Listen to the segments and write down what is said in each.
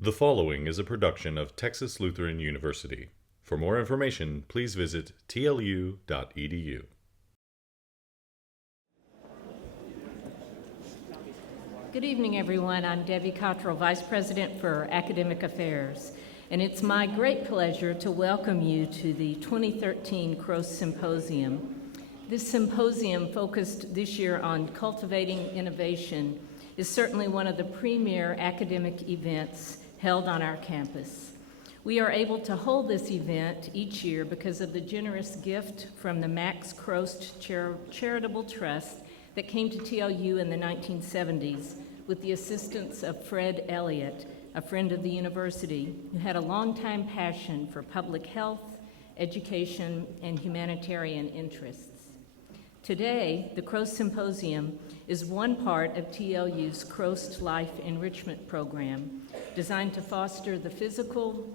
The following is a production of Texas Lutheran University. For more information, please visit tlu.edu. Good evening, everyone. I'm Debbie Cottrell, Vice President for Academic Affairs, and it's my great pleasure to welcome you to the 2013 Krost Symposium. This symposium, focused this year on cultivating innovation, is certainly one of the premier academic events held on our campus. We are able to hold this event each year because of the generous gift from the Max Krost Charitable Trust that came to TLU in the 1970s with the assistance of Fred Elliott, a friend of the university, who had a long-time passion for public health, education, and humanitarian interests. Today, the Krost Symposium is one part of TLU's Krost Life Enrichment Program, designed to foster the physical,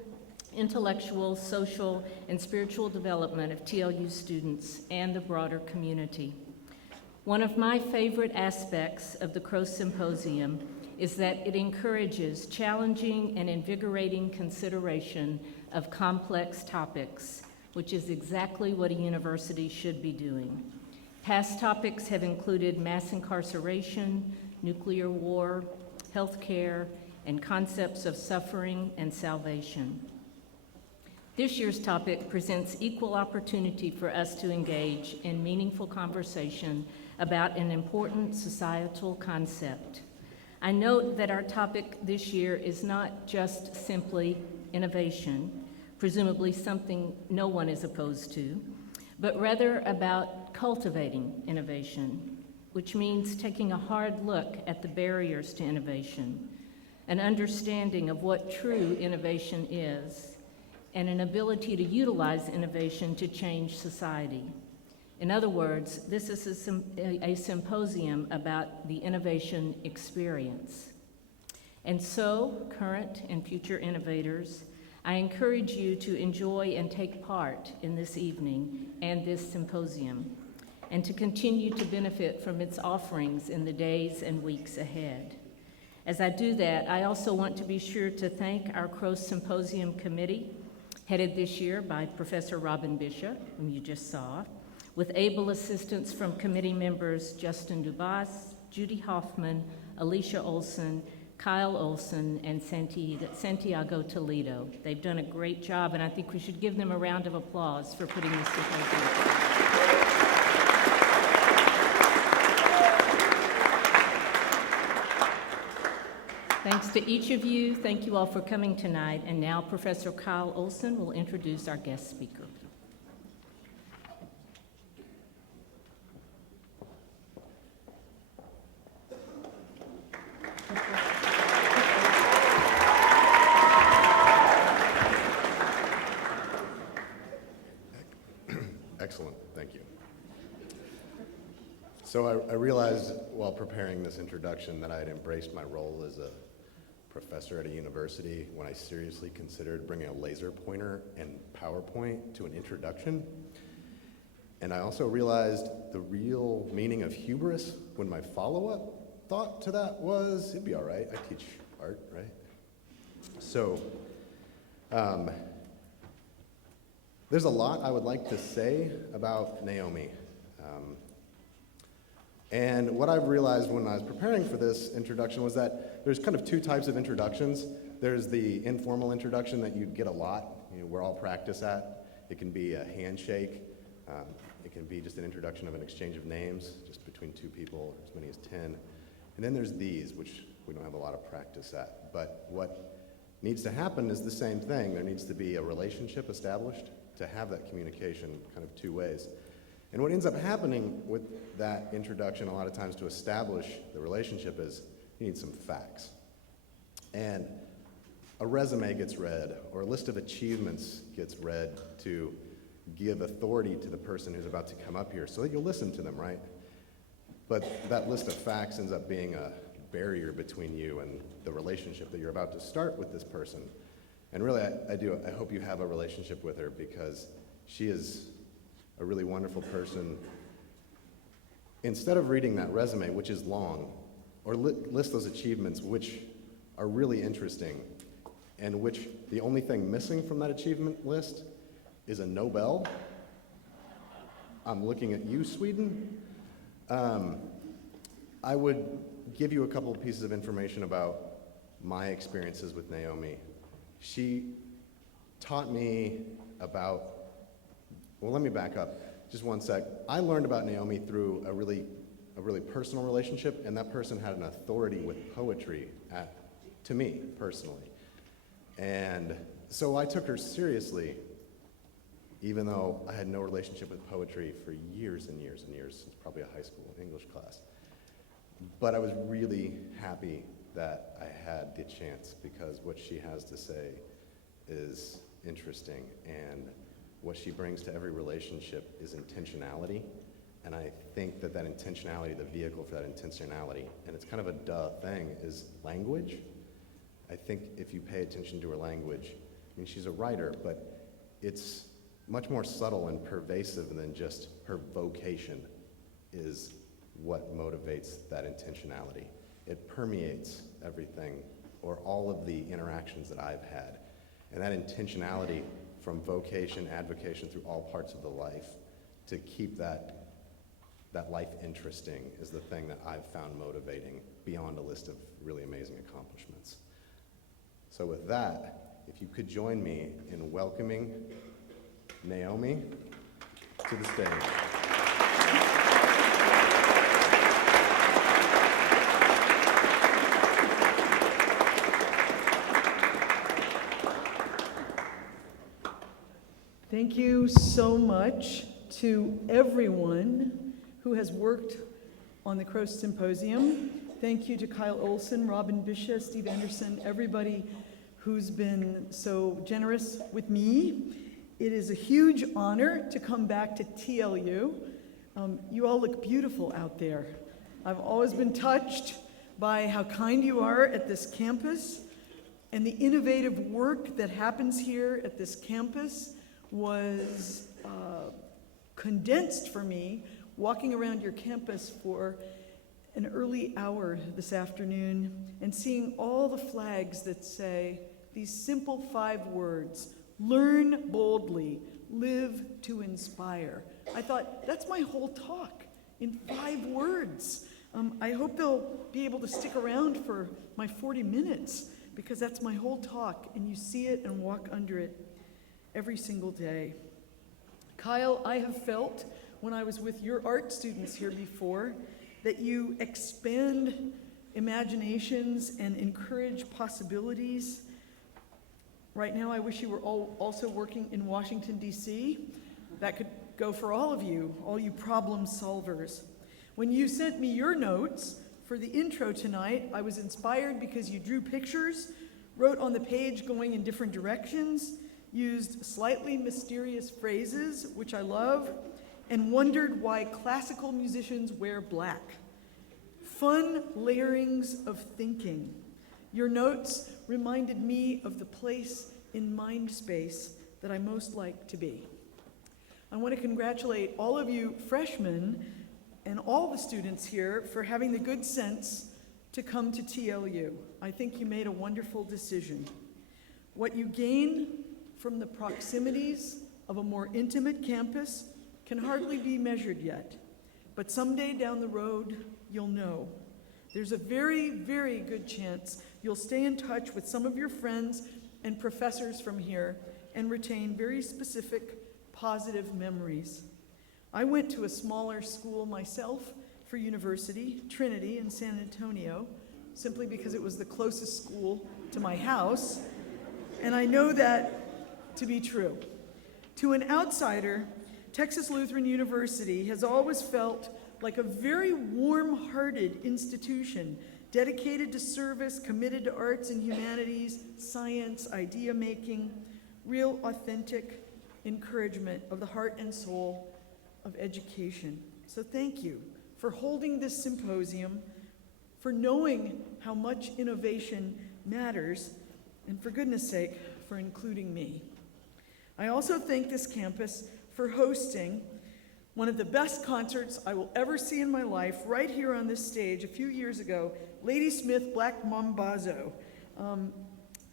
intellectual, social, and spiritual development of TLU students and the broader community. One of my favorite aspects of the Krost Symposium is that it encourages challenging and invigorating consideration of complex topics, which is exactly what a university should be doing. Past topics have included mass incarceration, nuclear war, healthcare, and concepts of suffering and salvation. This year's topic presents equal opportunity for us to engage in meaningful conversation about an important societal concept. I note that our topic this year is not just simply innovation, presumably something no one is opposed to, but rather about cultivating innovation, which means taking a hard look at the barriers to innovation, an understanding of what true innovation is, and an ability to utilize innovation to change society. In other words, this is a symposium about the innovation experience. And so, current and future innovators, I encourage you to enjoy and take part in this evening and this symposium, and to continue to benefit from its offerings in the days and weeks ahead. As I do that, I also want to be sure to thank our Krost Symposium Committee, headed this year by Professor Robin Bishop, whom you just saw, with able assistance from committee members Justin Dubas, Judy Hoffman, Alicia Olson, Kyle Olson, and Santiago Toledo. They've done a great job, and I think we should give them a round of applause for putting this together. Thanks to each of you. Thank you all for coming tonight. And now Professor Kyle Olson will introduce our guest speaker. Excellent, thank you. So I realized while preparing this introduction that I had embraced my role as a professor at a university when I seriously considered bringing a laser pointer and PowerPoint to an introduction. And I also realized the real meaning of hubris when my follow-up thought to that was, it'd be all right, I teach art, right? So, there's a lot I would like to say about Naomi. And what I've realized when I was preparing for this introduction was that there's kind of two types of introductions. There's the informal introduction that you get a lot, we're all practice at. It can be a handshake. It can be just an introduction of an exchange of names, just between two people, as many as 10. And then there's these, which we don't have a lot of practice at. But what needs to happen is the same thing. There needs to be a relationship established to have that communication kind of two ways. And what ends up happening with that introduction a lot of times to establish the relationship is you need some facts. And a resume gets read, or a list of achievements gets read to give authority to the person who's about to come up here so that you'll listen to them, right? But that list of facts ends up being a barrier between you and the relationship that you're about to start with this person. And really, I hope you have a relationship with her because she is a really wonderful person. Instead of reading that resume, which is long, or list those achievements, which are really interesting, and which the only thing missing from that achievement list is a Nobel. I'm looking at you, Sweden. I would give you a couple of pieces of information about my experiences with Naomi. She taught me about, well, let me back up just one sec. I learned about Naomi through a really personal relationship, and that person had an authority with poetry to me personally. And so I took her seriously, even though I had no relationship with poetry for years and years and years, since probably a high school English class. But I was really happy that I had the chance, because what she has to say is interesting, and what she brings to every relationship is intentionality. And I think that intentionality, the vehicle for that intentionality, and it's kind of a duh thing, is language. I think if you pay attention to her language, I mean, she's a writer, but it's much more subtle and pervasive than just her vocation is what motivates that intentionality. It permeates everything, or all of the interactions that I've had. And that intentionality from vocation, advocation, through all parts of the life, to keep that life interesting is the thing that I've found motivating beyond a list of really amazing accomplishments. So with that, if you could join me in welcoming Naomi to the stage. Thank you so much to everyone who has worked on the Krost Symposium. Thank you to Kyle Olson, Robin Bishop, Steve Anderson, everybody who's been so generous with me. It is a huge honor to come back to TLU. You all look beautiful out there. I've always been touched by how kind you are at this campus, and the innovative work that happens here at this campus was condensed for me walking around your campus for an early hour this afternoon and seeing all the flags that say these simple 5 words: learn boldly, live to inspire. I thought, that's my whole talk in 5 words. I hope they'll be able to stick around for my 40 minutes, because that's my whole talk, and you see it and walk under it every single day. Kyle, I have felt when I was with your art students here before that you expand imaginations and encourage possibilities. Right now, I wish you were all also working in Washington, D.C. That could go for all of you problem solvers. When you sent me your notes for the intro tonight, I was inspired because you drew pictures, wrote on the page going in different directions, used slightly mysterious phrases, which I love, and wondered why classical musicians wear black. Fun layerings of thinking. Your notes reminded me of the place in mind space that I most like to be. I want to congratulate all of you freshmen and all the students here for having the good sense to come to TLU. I think you made a wonderful decision. What you gain from the proximities of a more intimate campus can hardly be measured yet, but someday down the road, you'll know. There's a very, very good chance you'll stay in touch with some of your friends and professors from here and retain very specific, positive memories. I went to a smaller school myself for university, Trinity in San Antonio, simply because it was the closest school to my house, and I know that to be true. To an outsider, Texas Lutheran University has always felt like a very warm-hearted institution dedicated to service, committed to arts and humanities, science, idea-making, real authentic encouragement of the heart and soul of education. So thank you for holding this symposium, for knowing how much innovation matters, and for goodness sake, for including me. I also thank this campus for hosting one of the best concerts I will ever see in my life, right here on this stage a few years ago, Ladysmith Black Mambazo.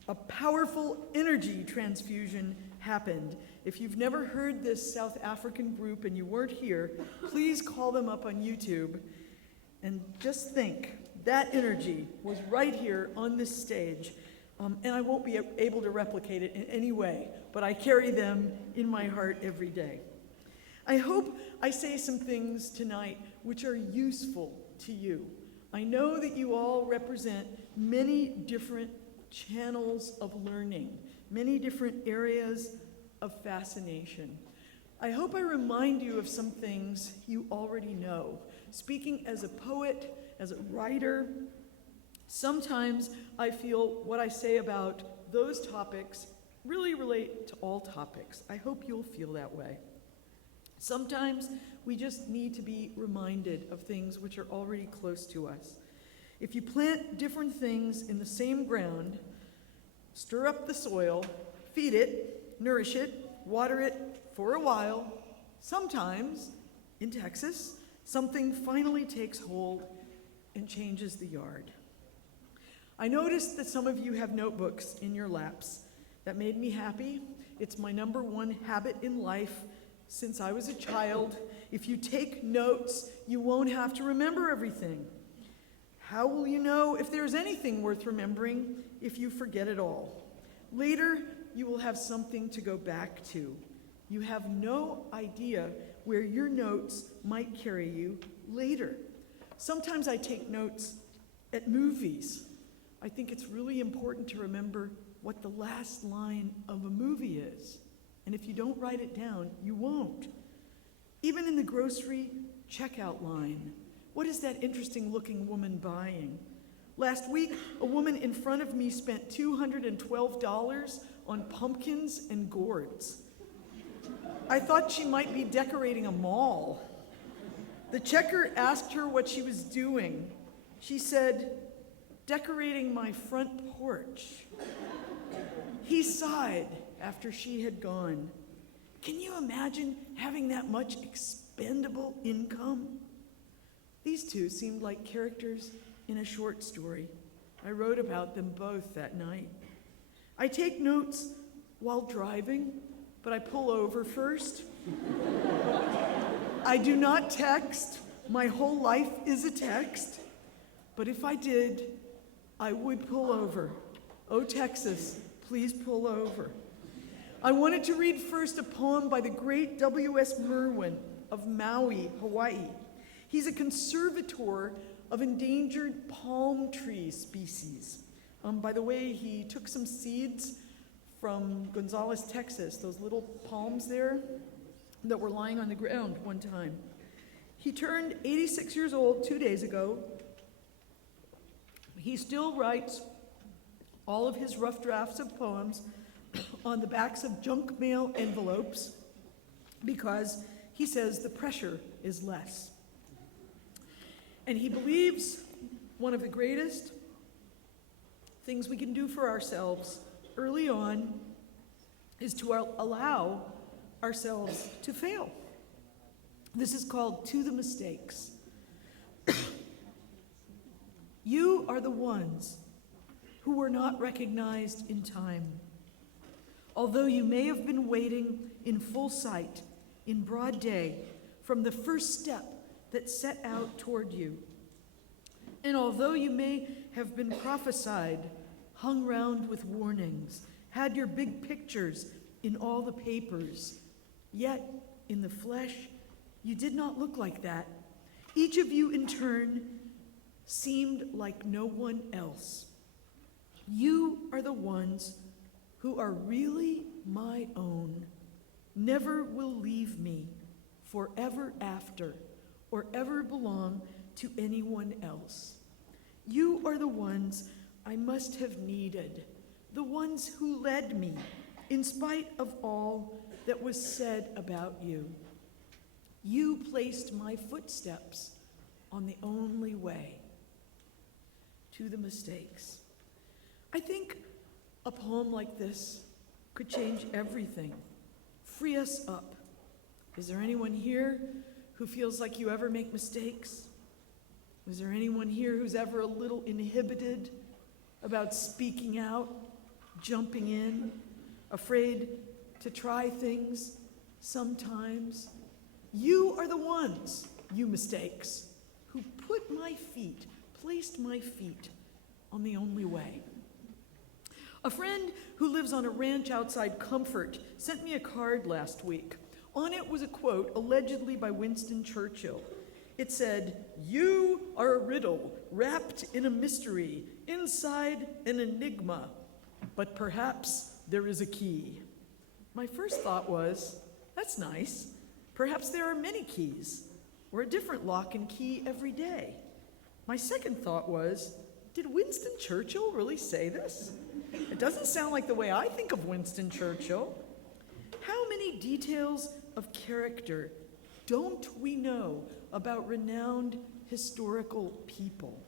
A powerful energy transfusion happened. If you've never heard this South African group and you weren't here, please call them up on YouTube and just think, that energy was right here on this stage. And I won't be able to replicate it in any way, but I carry them in my heart every day. I hope I say some things tonight which are useful to you. I know that you all represent many different channels of learning, many different areas of fascination. I hope I remind you of some things you already know. Speaking as a poet, as a writer, sometimes I feel what I say about those topics really relate to all topics. I hope you'll feel that way. Sometimes we just need to be reminded of things which are already close to us. If you plant different things in the same ground, stir up the soil, feed it, nourish it, water it for a while, sometimes, in Texas, something finally takes hold and changes the yard. I noticed that some of you have notebooks in your laps. That made me happy. It's my number one habit in life since I was a child. If you take notes, you won't have to remember everything. How will you know if there's anything worth remembering if you forget it all? Later, you will have something to go back to. You have no idea where your notes might carry you later. Sometimes I take notes at movies. I think it's really important to remember what the last line of a movie is. And if you don't write it down, you won't. Even in the grocery checkout line, what is that interesting looking woman buying? Last week, a woman in front of me spent $212 on pumpkins and gourds. I thought she might be decorating a mall. The checker asked her what she was doing. She said, "Decorating my front porch." He sighed after she had gone. Can you imagine having that much expendable income? These two seemed like characters in a short story. I wrote about them both that night. I take notes while driving, but I pull over first. I do not text. My whole life is a text. But if I did, I would pull over. Oh, Texas, please pull over. I wanted to read first a poem by the great W.S. Merwin of Maui, Hawaii. He's a conservator of endangered palm tree species. By the way, he took some seeds from Gonzales, Texas, those little palms there that were lying on the ground one time. He turned 86 years old 2 days ago. He still writes all of his rough drafts of poems on the backs of junk mail envelopes because he says the pressure is less. And he believes one of the greatest things we can do for ourselves early on is to allow ourselves to fail. This is called To the Mistakes. You are the ones who were not recognized in time. Although you may have been waiting in full sight, in broad day, from the first step that set out toward you. And although you may have been prophesied, hung round with warnings, had your big pictures in all the papers, yet in the flesh, you did not look like that. Each of you in turn seemed like no one else. You are the ones who are really my own, never will leave me forever after, or ever belong to anyone else. You are the ones I must have needed, the ones who led me, in spite of all that was said about you. You placed my footsteps on the only way. To the Mistakes. I think a poem like this could change everything, free us up. Is there anyone here who feels like you ever make mistakes? Is there anyone here who's ever a little inhibited about speaking out, jumping in, afraid to try things sometimes. You are the ones, you mistakes, who placed my feet on the only way. A friend who lives on a ranch outside Comfort sent me a card last week. On it was a quote allegedly by Winston Churchill. It said, "You are a riddle wrapped in a mystery, inside an enigma, but perhaps there is a key." My first thought was, that's nice. Perhaps there are many keys, or a different lock and key every day. My second thought was, did Winston Churchill really say this? It doesn't sound like the way I think of Winston Churchill. How many details of character don't we know about renowned historical people?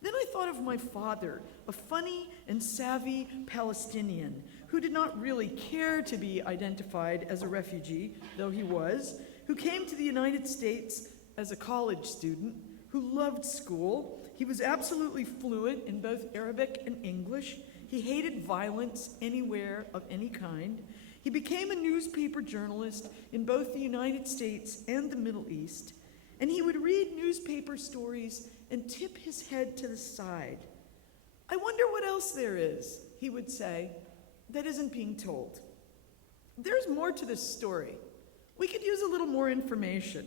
Then I thought of my father, a funny and savvy Palestinian who did not really care to be identified as a refugee, though he was, who came to the United States as a college student, who loved school. He was absolutely fluent in both Arabic and English. He hated violence anywhere of any kind. He became a newspaper journalist in both the United States and the Middle East, and he would read newspaper stories and tip his head to the side. "I wonder what else there is," he would say, "that isn't being told." There's more to this story. We could use a little more information.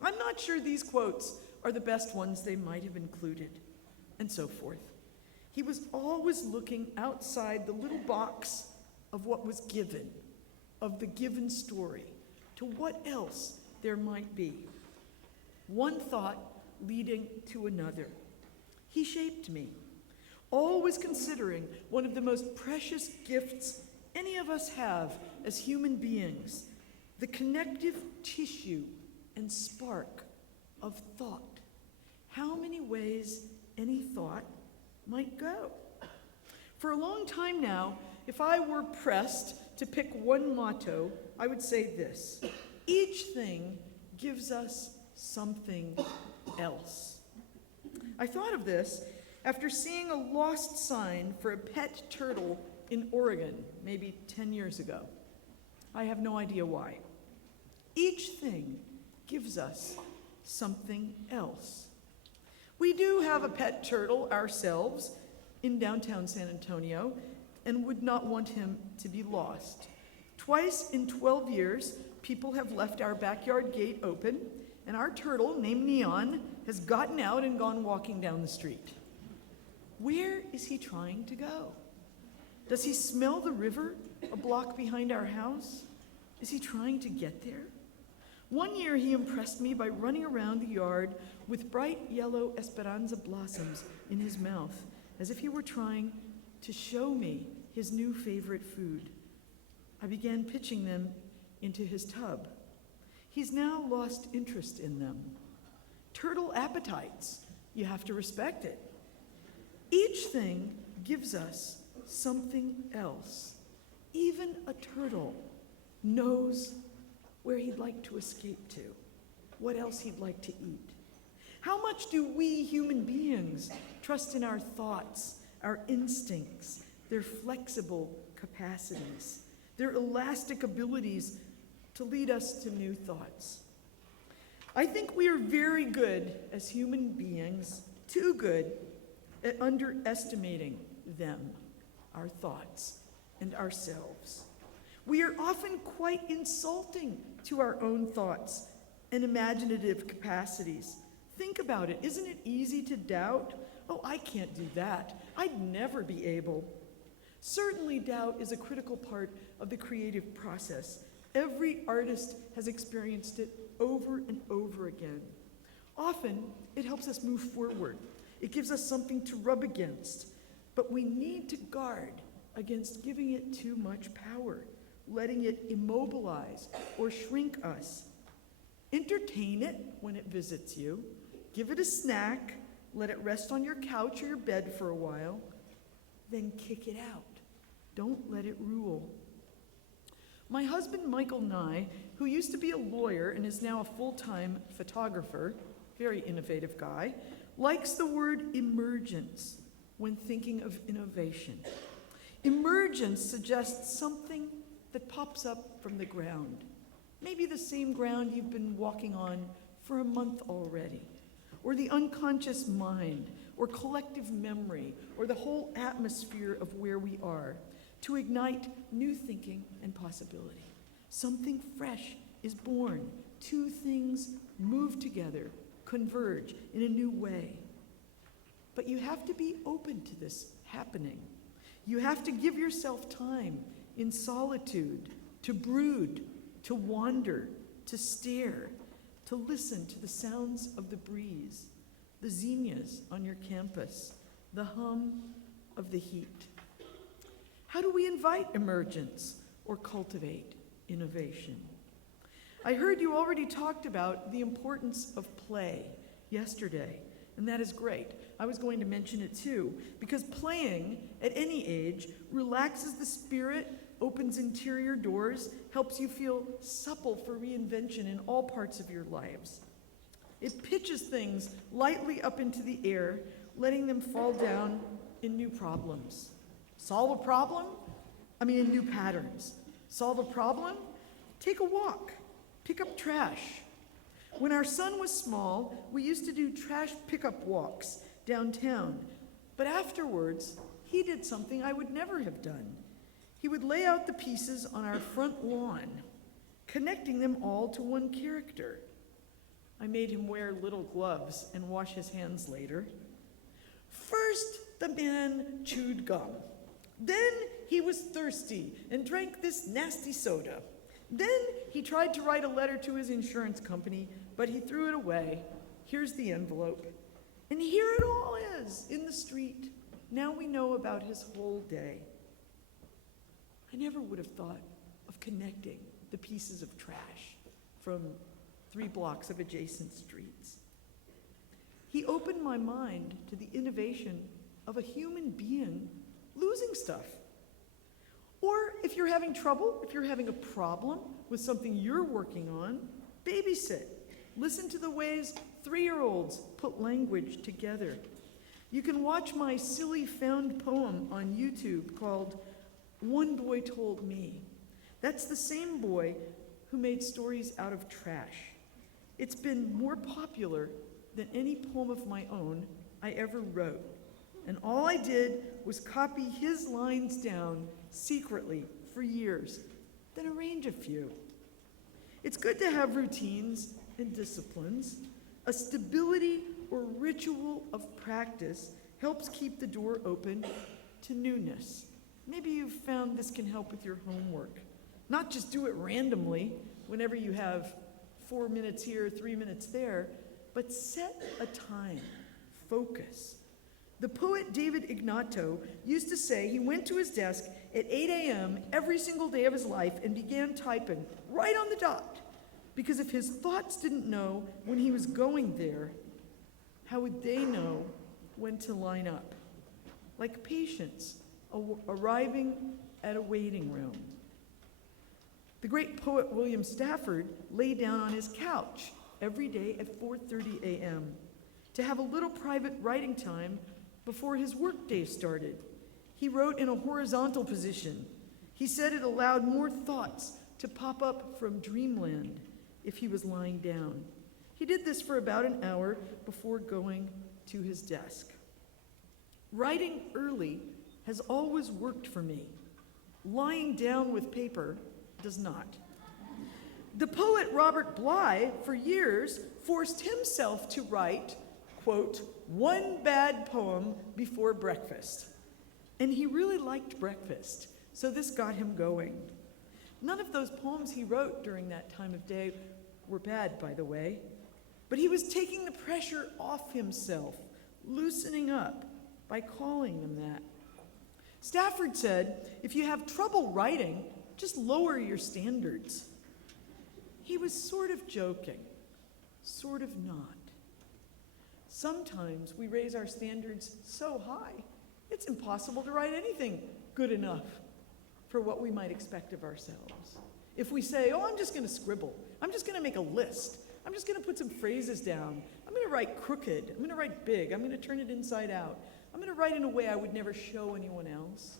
I'm not sure these quotes are the best ones they might have included, and so forth. He was always looking outside the little box of what was given, of the given story, to what else there might be. One thought leading to another. He shaped me, always considering one of the most precious gifts any of us have as human beings, the connective tissue and spark of thought. How many ways any thought might go. For a long time now, if I were pressed to pick one motto, I would say this: each thing gives us something else. I thought of this after seeing a lost sign for a pet turtle in Oregon, maybe 10 years ago. I have no idea why. Each thing gives us something else. We do have a pet turtle ourselves in downtown San Antonio and would not want him to be lost. Twice in 12 years, people have left our backyard gate open, and our turtle, named Neon, has gotten out and gone walking down the street. Where is he trying to go? Does he smell the river a block behind our house? Is he trying to get there? One year he impressed me by running around the yard with bright yellow esperanza blossoms in his mouth, as if he were trying to show me his new favorite food. I began pitching them into his tub. He's now lost interest in them. Turtle appetites, you have to respect it. Each thing gives us something else. Even a turtle knows where he'd like to escape to, what else he'd like to eat. How much do we human beings trust in our thoughts, our instincts, their flexible capacities, their elastic abilities to lead us to new thoughts? I think we are very good as human beings, too good at underestimating them, our thoughts, and ourselves. We are often quite insulting to our own thoughts and imaginative capacities. Think about it. Isn't it easy to doubt? Oh, I can't do that. I'd never be able. Certainly, doubt is a critical part of the creative process. Every artist has experienced it over and over again. Often, it helps us move forward. It gives us something to rub against. But we need to guard against giving it too much power, letting it immobilize or shrink us. Entertain it when it visits you. Give it a snack. Let it rest on your couch or your bed for a while. Then kick it out. Don't let it rule. My husband, Michael Nye, who used to be a lawyer and is now a full-time photographer, very innovative guy, likes the word emergence when thinking of innovation. Emergence suggests something that pops up from the ground. Maybe the same ground you've been walking on for a month already, or the unconscious mind, or collective memory, or the whole atmosphere of where we are, to ignite new thinking and possibility. Something fresh is born. Two things move together, converge in a new way. But you have to be open to this happening. You have to give yourself time in solitude to brood, to wander, to stare, to listen to the sounds of the breeze, the zinnias on your campus, the hum of the heat. How do we invite emergence or cultivate innovation? I heard you already talked about the importance of play yesterday, and that is great. I was going to mention it too, because playing at any age relaxes the spirit, opens interior doors, helps you feel supple for reinvention in all parts of your lives. It pitches things lightly up into the air, letting them fall down in new problems. Solve a problem? In new patterns. Solve a problem? Take a walk. Pick up trash. When our son was small, we used to do trash pickup walks downtown. But afterwards, he did something I would never have done. He would lay out the pieces on our front lawn, connecting them all to one character. I made him wear little gloves and wash his hands later. First, the man chewed gum. Then he was thirsty and drank this nasty soda. Then he tried to write a letter to his insurance company, but he threw it away. Here's the envelope. And here it all is, in the street. Now we know about his whole day. I never would have thought of connecting the pieces of trash from 3 blocks of adjacent streets. He opened my mind to the innovation of a human being losing stuff. Or if you're having trouble, if you're having a problem with something you're working on, babysit. Listen to the ways 3-year-olds put language together. You can watch my silly found poem on YouTube called One Boy Told Me. That's the same boy who made stories out of trash. It's been more popular than any poem of my own I ever wrote. And all I did was copy his lines down secretly for years, then arrange a few. It's good to have routines and disciplines. A stability or ritual of practice helps keep the door open to newness. Maybe you've found this can help with your homework. Not just do it randomly whenever you have 4 minutes here, 3 minutes there, but set a time, focus. The poet David Ignato used to say he went to his desk at 8 a.m. every single day of his life and began typing right on the dot. Because if his thoughts didn't know when he was going there, how would they know when to line up? Like patients arriving at a waiting room. The great poet William Stafford lay down on his couch every day at 4:30 a.m. to have a little private writing time before his workday started. He wrote in a horizontal position. He said it allowed more thoughts to pop up from dreamland if he was lying down. He did this for about an hour before going to his desk. Writing early has always worked for me. Lying down with paper does not. The poet Robert Bly, for years, forced himself to write, quote, 1 bad poem before breakfast. And he really liked breakfast, so this got him going. None of those poems he wrote during that time of day were bad, by the way, but he was taking the pressure off himself, loosening up by calling them that. Stafford said, if you have trouble writing, just lower your standards. He was sort of joking, sort of not. Sometimes we raise our standards so high, it's impossible to write anything good enough for what we might expect of ourselves. If we say, I'm just going to scribble, I'm just going to make a list, I'm just going to put some phrases down, I'm going to write crooked, I'm going to write big, I'm going to turn it inside out, I'm going to write in a way I would never show anyone else.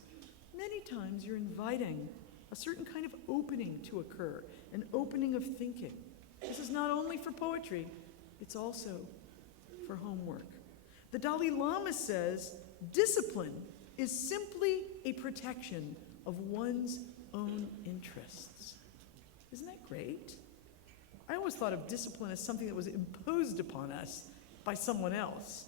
Many sometimes you're inviting a certain kind of opening to occur, an opening of thinking. This is not only for poetry, it's also for homework. The Dalai Lama says discipline is simply a protection of one's own interests. Isn't that great? I always thought of discipline as something that was imposed upon us by someone else.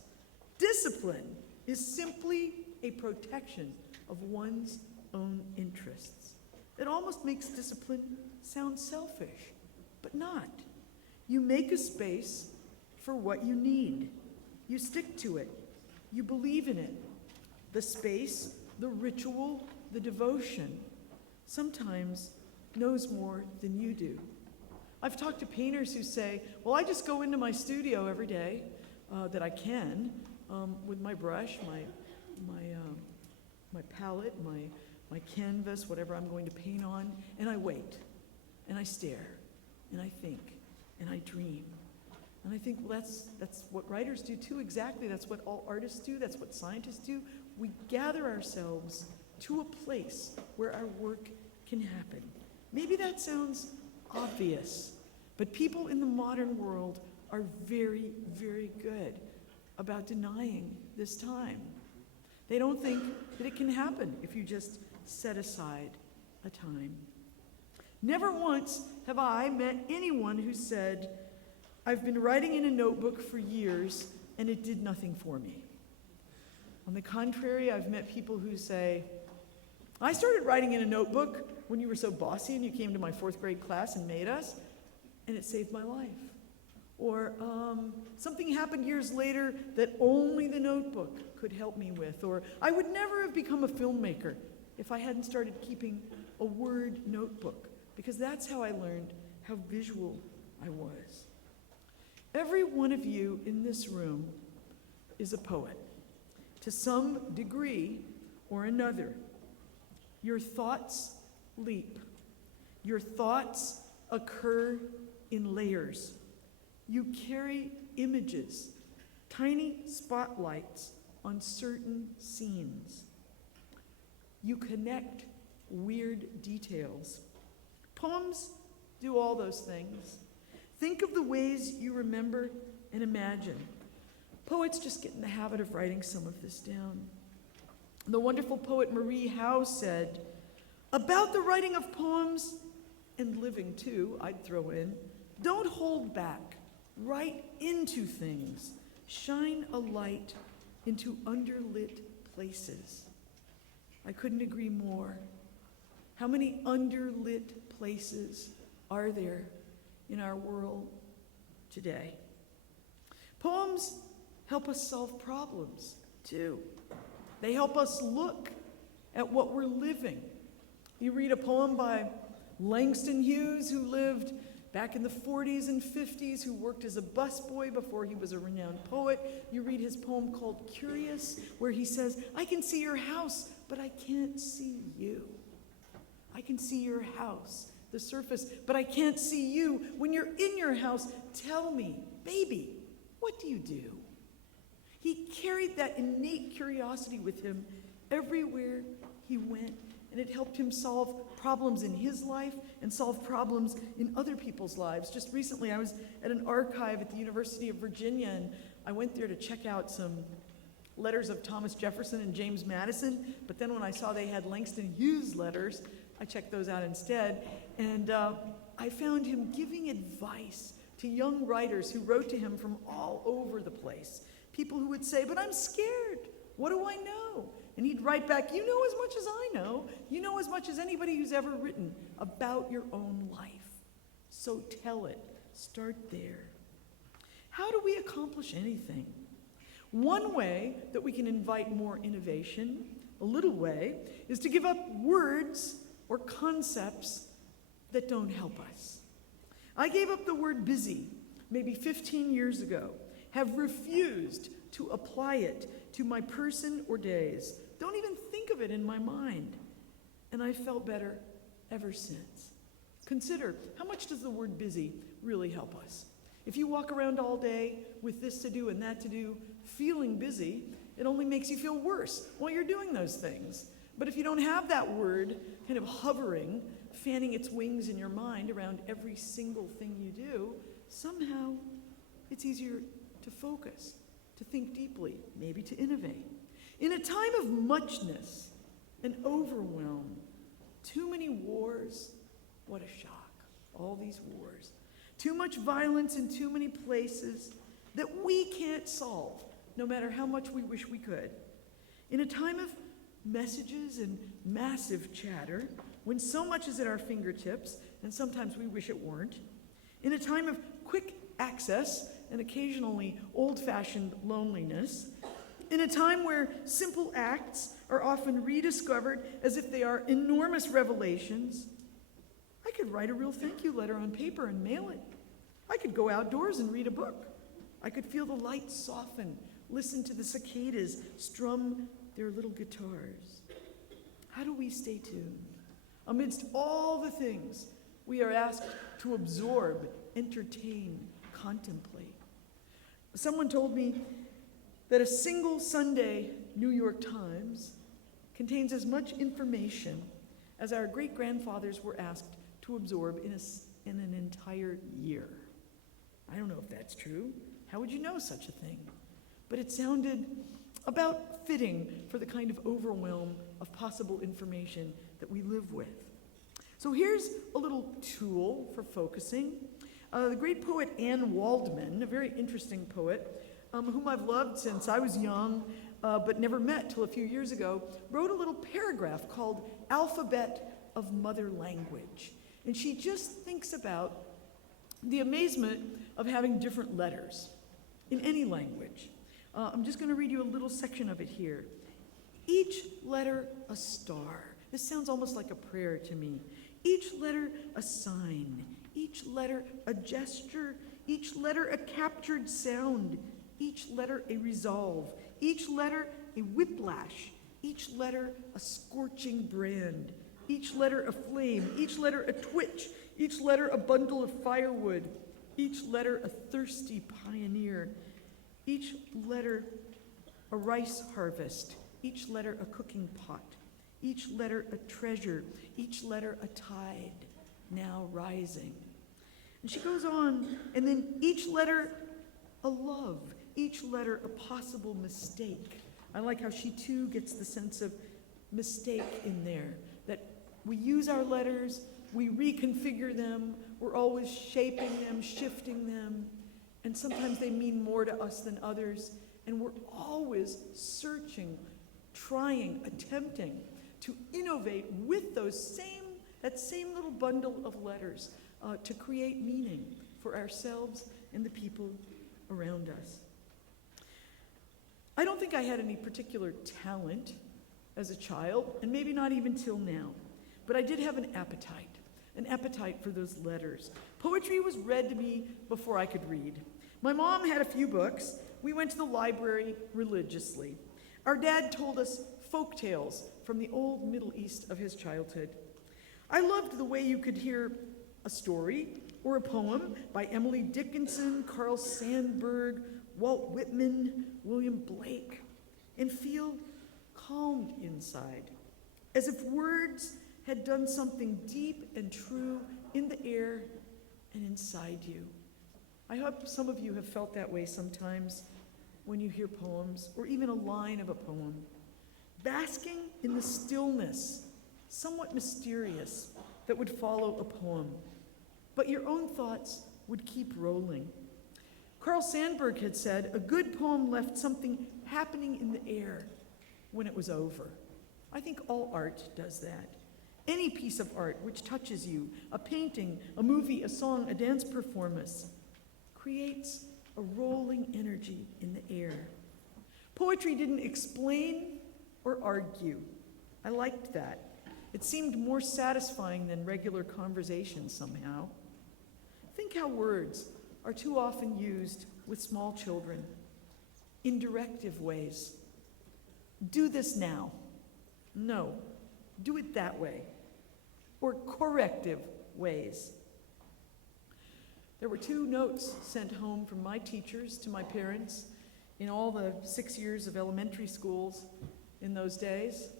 Discipline is simply a protection of one's own interests. It almost makes discipline sound selfish, but not. You make a space for what you need. You stick to it. You believe in it. The space, the ritual, the devotion sometimes knows more than you do. I've talked to painters who say, well, I just go into my studio every day that I can with my brush, my palette, my canvas, whatever I'm going to paint on, and I wait, and I stare, and I think, and I dream. And I think, well, that's what writers do too, exactly. That's what all artists do. That's what scientists do. We gather ourselves to a place where our work can happen. Maybe that sounds obvious, but people in the modern world are very, very good about denying this time. They don't think that it can happen if you just set aside a time. Never once have I met anyone who said, I've been writing in a notebook for years and it did nothing for me. On the contrary, I've met people who say, I started writing in a notebook when you were so bossy and you came to my 4th grade class and made us, and it saved my life. Or something happened years later that only the notebook could help me with. Or I would never have become a filmmaker if I hadn't started keeping a word notebook, because that's how I learned how visual I was. Every one of you in this room is a poet, to some degree or another. Your thoughts leap. Your thoughts occur in layers. You carry images, tiny spotlights on certain scenes. You connect weird details. Poems do all those things. Think of the ways you remember and imagine. Poets just get in the habit of writing some of this down. The wonderful poet Marie Howe said, about the writing of poems, and living too, I'd throw in, don't hold back. Write into things. Shine a light into underlit places. I couldn't agree more. How many underlit places are there in our world today? Poems help us solve problems, too. They help us look at what we're living. You read a poem by Langston Hughes, who lived back in the 40s and 50s, who worked as a busboy before he was a renowned poet. You read his poem called Curious, where he says, I can see your house, but I can't see you. I can see your house, the surface, but I can't see you. When you're in your house, tell me, baby, what do you do? He carried that innate curiosity with him everywhere he went, and it helped him solve problems in his life and solve problems in other people's lives. Just recently, I was at an archive at the University of Virginia, and I went there to check out some letters of Thomas Jefferson and James Madison, but then when I saw they had Langston Hughes letters, I checked those out instead, and I found him giving advice to young writers who wrote to him from all over the place. People who would say, but I'm scared. What do I know? And he'd write back, you know as much as I know. You know as much as anybody who's ever written about your own life. So tell it. Start there. How do we accomplish anything? One way that we can invite more innovation, a little way, is to give up words or concepts that don't help us. I gave up the word busy maybe 15 years ago, have refused to apply it to my person or days. Don't even think of it in my mind. And I felt better ever since. Consider, how much does the word busy really help us? If you walk around all day with this to do and that to do, feeling busy, it only makes you feel worse while you're doing those things. But if you don't have that word kind of hovering, fanning its wings in your mind around every single thing you do, somehow it's easier to focus, to think deeply, maybe to innovate. In a time of muchness and overwhelm, too many wars, what a shock, all these wars. Too much violence in too many places that we can't solve, no matter how much we wish we could. In a time of messages and massive chatter, when so much is at our fingertips, and sometimes we wish it weren't, in a time of quick access and occasionally old-fashioned loneliness, in a time where simple acts are often rediscovered as if they are enormous revelations, I could write a real thank you letter on paper and mail it. I could go outdoors and read a book. I could feel the light soften, listen to the cicadas strum their little guitars. How do we stay tuned? Amidst all the things we are asked to absorb, entertain, contemplate. Someone told me that a single Sunday New York Times contains as much information as our great-grandfathers were asked to absorb in an entire year. I don't know if that's true. How would you know such a thing? But it sounded about fitting for the kind of overwhelm of possible information that we live with. So here's a little tool for focusing. The great poet Anne Waldman, a very interesting poet, whom I've loved since I was young, but never met till a few years ago, wrote a little paragraph called Alphabet of Mother Language. And she just thinks about the amazement of having different letters in any language. I'm just going to read you a little section of it here. Each letter a star. This sounds almost like a prayer to me. Each letter a sign. Each letter a gesture. Each letter a captured sound. Each letter a resolve. Each letter a whiplash. Each letter a scorching brand. Each letter a flame. Each letter a twitch. Each letter a bundle of firewood. Each letter a thirsty pioneer. Each letter a rice harvest. Each letter a cooking pot. Each letter a treasure. Each letter a tide now rising. And she goes on, and then each letter a love. Each letter a possible mistake. I like how she too gets the sense of mistake in there, that we use our letters, we reconfigure them, we're always shaping them, shifting them, and sometimes they mean more to us than others, and we're always searching, trying, attempting to innovate with that same little bundle of letters to create meaning for ourselves and the people around us. I don't think I had any particular talent as a child, and maybe not even till now, but I did have an appetite for those letters. Poetry was read to me before I could read. My mom had a few books. We went to the library religiously. Our dad told us folk tales from the old Middle East of his childhood. I loved the way you could hear a story or a poem by Emily Dickinson, Carl Sandburg, Walt Whitman, William Blake, and feel calmed inside, as if words had done something deep and true in the air and inside you. I hope some of you have felt that way sometimes when you hear poems, or even a line of a poem. Basking in the stillness, somewhat mysterious, that would follow a poem. But your own thoughts would keep rolling. Carl Sandburg had said, a good poem left something happening in the air when it was over. I think all art does that. Any piece of art which touches you, a painting, a movie, a song, a dance performance, creates a rolling energy in the air. Poetry didn't explain or argue. I liked that. It seemed more satisfying than regular conversation somehow. Think how words are too often used with small children in directive ways. Do this now. No, do it that way. Or corrective ways. There were 2 notes sent home from my teachers to my parents in all the 6 years of elementary schools in those days.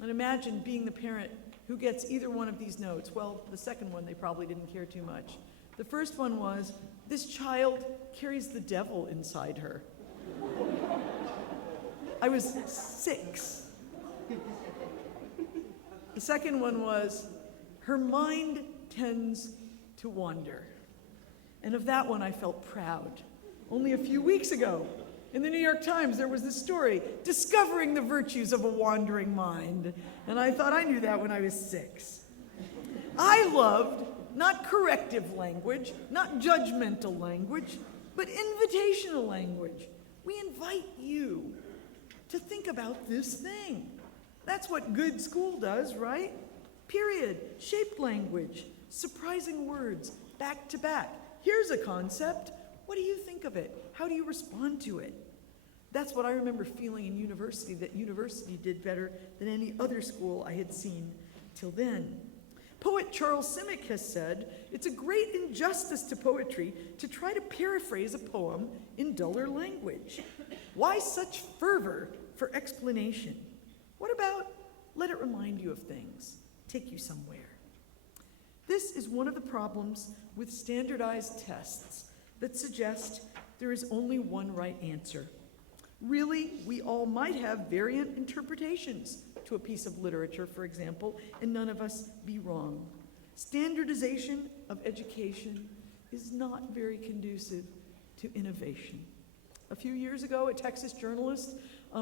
And imagine being the parent who gets either one of these notes. Well, the second one they probably didn't care too much. The first one was, "This child carries the devil inside her." I was 6. The second one was, "Her mind tends to wander." And of that one I felt proud. Only a few weeks ago, in the New York Times, there was this story, "Discovering the Virtues of a Wandering Mind." And I thought I knew that when I was 6. I loved not corrective language, not judgmental language, but invitational language. We invite you to think about this thing. That's what good school does, right? Period. Shaped language, surprising words, back to back. Here's a concept. What do you think of it? How do you respond to it? That's what I remember feeling in university, that university did better than any other school I had seen till then. Poet Charles Simic has said, "It's a great injustice to poetry to try to paraphrase a poem in duller language. Why such fervor for explanation? What about let it remind you of things, take you somewhere?" This is one of the problems with standardized tests that suggest there is only one right answer. Really, we all might have variant interpretations to a piece of literature, for example, and none of us be wrong. Standardization of education is not very conducive to innovation. A few years ago, a Texas journalist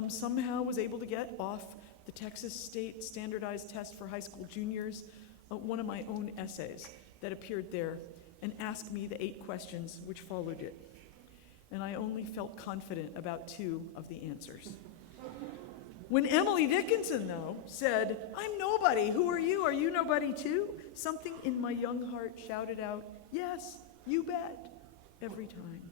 somehow was able to get off the Texas State Standardized Test for High School Juniors, one of my own essays that appeared there, and asked me the 8 questions which followed it. And I only felt confident about 2 of the answers. When Emily Dickinson, though, said, "I'm nobody, who are you? Are you nobody too?" something in my young heart shouted out, "Yes, you bet," every time.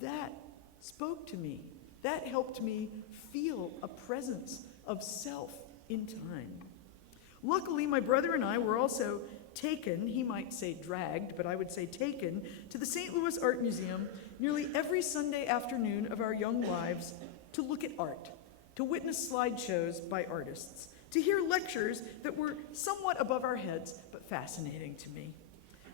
That spoke to me. That helped me feel a presence of self in time. Luckily, my brother and I were also taken, he might say dragged, but I would say taken, to the St. Louis Art Museum nearly every Sunday afternoon of our young lives to look at art, to witness slideshows by artists, to hear lectures that were somewhat above our heads, but fascinating to me.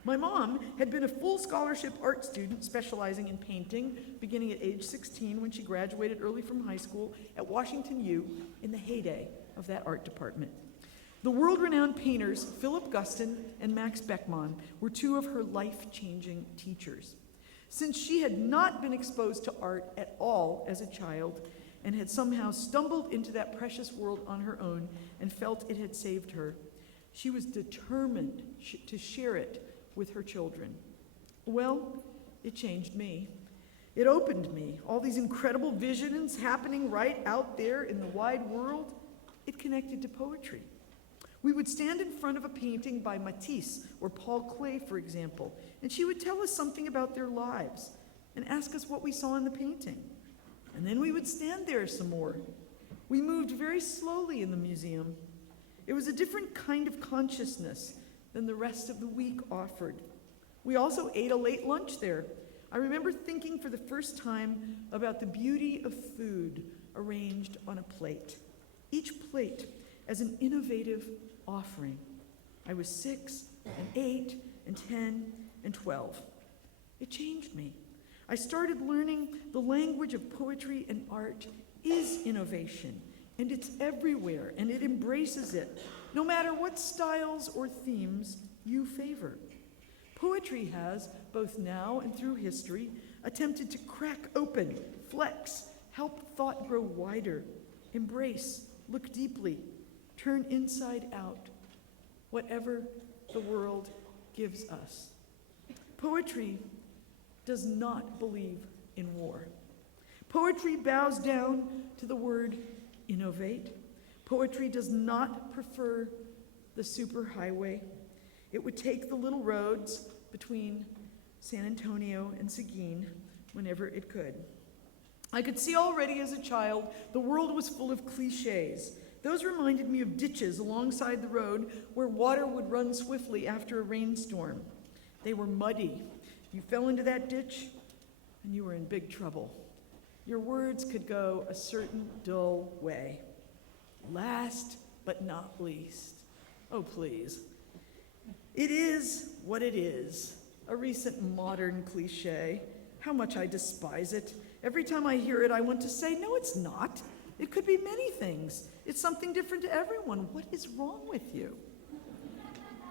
My mom had been a full scholarship art student specializing in painting, beginning at age 16 when she graduated early from high school at Washington U in the heyday of that art department. The world-renowned painters Philip Guston and Max Beckmann were 2 of her life-changing teachers. Since she had not been exposed to art at all as a child and had somehow stumbled into that precious world on her own and felt it had saved her, she was determined to share it with her children. Well, it changed me. It opened me. All these incredible visions happening right out there in the wide world, it connected to poetry. We would stand in front of a painting by Matisse or Paul Klee, for example, and she would tell us something about their lives and ask us what we saw in the painting. And then we would stand there some more. We moved very slowly in the museum. It was a different kind of consciousness than the rest of the week offered. We also ate a late lunch there. I remember thinking for the first time about the beauty of food arranged on a plate, each plate as an innovative offering. I was 6 and 8 and 10 and 12. It changed me. I started learning the language of poetry and art is innovation, and it's everywhere, and it embraces it, no matter what styles or themes you favor. Poetry has, both now and through history, attempted to crack open, flex, help thought grow wider, embrace, look deeply, turn inside out, whatever the world gives us. Poetry does not believe in war. Poetry bows down to the word innovate. Poetry does not prefer the superhighway. It would take the little roads between San Antonio and Seguin whenever it could. I could see already as a child the world was full of cliches. Those reminded me of ditches alongside the road where water would run swiftly after a rainstorm. They were muddy. You fell into that ditch, and you were in big trouble. Your words could go a certain dull way. Last but not least. Oh, please. It is what it is, a recent modern cliche. How much I despise it. Every time I hear it, I want to say, no, it's not. It could be many things. It's something different to everyone. What is wrong with you?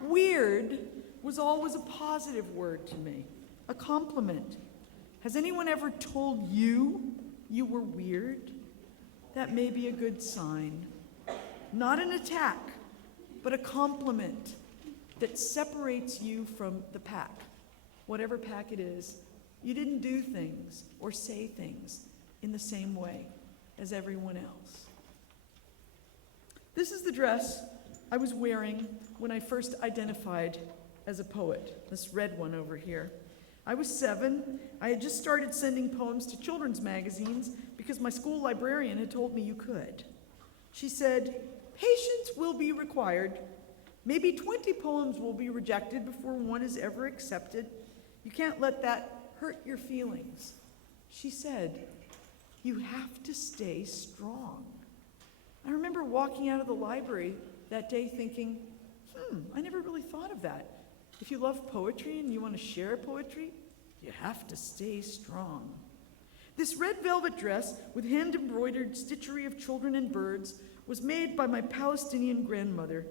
Weird was always a positive word to me, a compliment. Has anyone ever told you you were weird? That may be a good sign. Not an attack, but a compliment that separates you from the pack, whatever pack it is. You didn't do things or say things in the same way as everyone else. This is the dress I was wearing when I first identified as a poet, this red one over here. I was 7. I had just started sending poems to children's magazines because my school librarian had told me you could. She said, patience will be required. Maybe 20 poems will be rejected before one is ever accepted. You can't let that hurt your feelings. She said, you have to stay strong. I remember walking out of the library that day thinking, I never really thought of that. If you love poetry and you want to share poetry, you have to stay strong. This red velvet dress with hand-embroidered stitchery of children and birds was made by my Palestinian grandmother,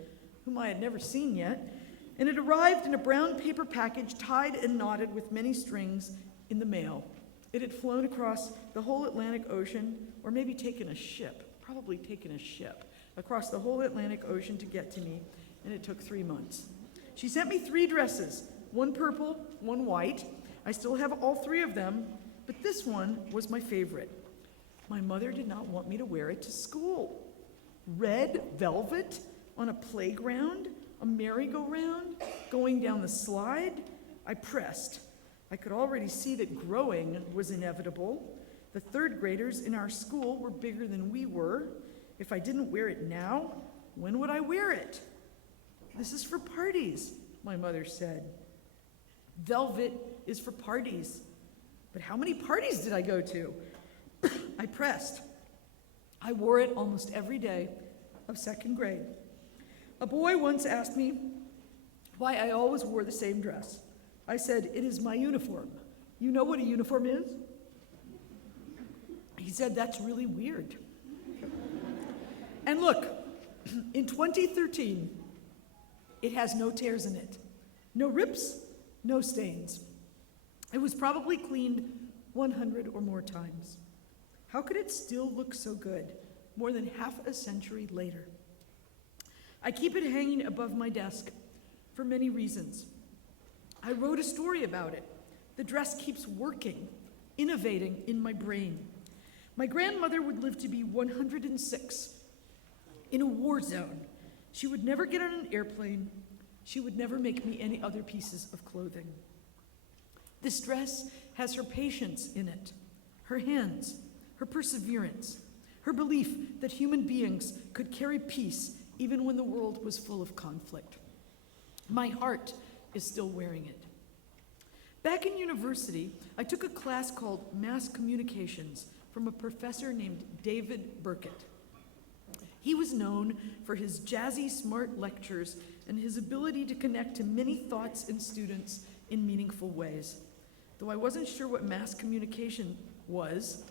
whom I had never seen yet, and it arrived in a brown paper package tied and knotted with many strings in the mail. It had flown across the whole Atlantic Ocean, or maybe taken a ship, probably taken a ship, across the whole Atlantic Ocean to get to me, and it took 3 months. She sent me 3 dresses, one purple, one white. I still have all 3 of them, but this one was my favorite. My mother did not want me to wear it to school. Red velvet on a playground, a merry-go-round, going down the slide. I pressed. I could already see that growing was inevitable. The 3rd graders in our school were bigger than we were. If I didn't wear it now, when would I wear it? This is for parties, my mother said. Velvet is for parties. But how many parties did I go to? I pressed. I wore it almost every day of 2nd grade. A boy once asked me why I always wore the same dress. I said, it is my uniform. You know what a uniform is? He said, that's really weird. And look, in 2013, it has no tears in it, no rips, no stains. It was probably cleaned 100 or more times. How could it still look so good more than half a century later? I keep it hanging above my desk for many reasons. I wrote a story about it. The dress keeps working, innovating in my brain. My grandmother would live to be 106 in a war zone. She would never get on an airplane. She would never make me any other pieces of clothing. This dress has her patience in it, her hands, her perseverance, her belief that human beings could carry peace even when the world was full of conflict. My heart is still wearing it. Back in university, I took a class called Mass Communications from a professor named David Burkett. He was known for his jazzy, smart lectures and his ability to connect to many thoughts and students in meaningful ways. Though I wasn't sure what mass communication was,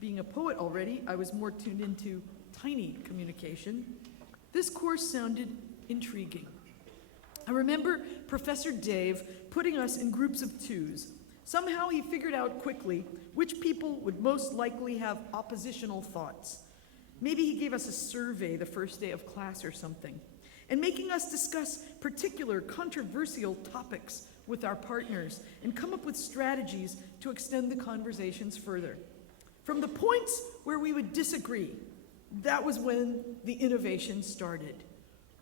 being a poet already, I was more tuned into tiny communication. This course sounded intriguing. I remember Professor Dave putting us in groups of 2s. Somehow he figured out quickly which people would most likely have oppositional thoughts. Maybe he gave us a survey the first day of class or something, and making us discuss particular controversial topics with our partners and come up with strategies to extend the conversations further. From the points where we would disagree, that was when the innovation started.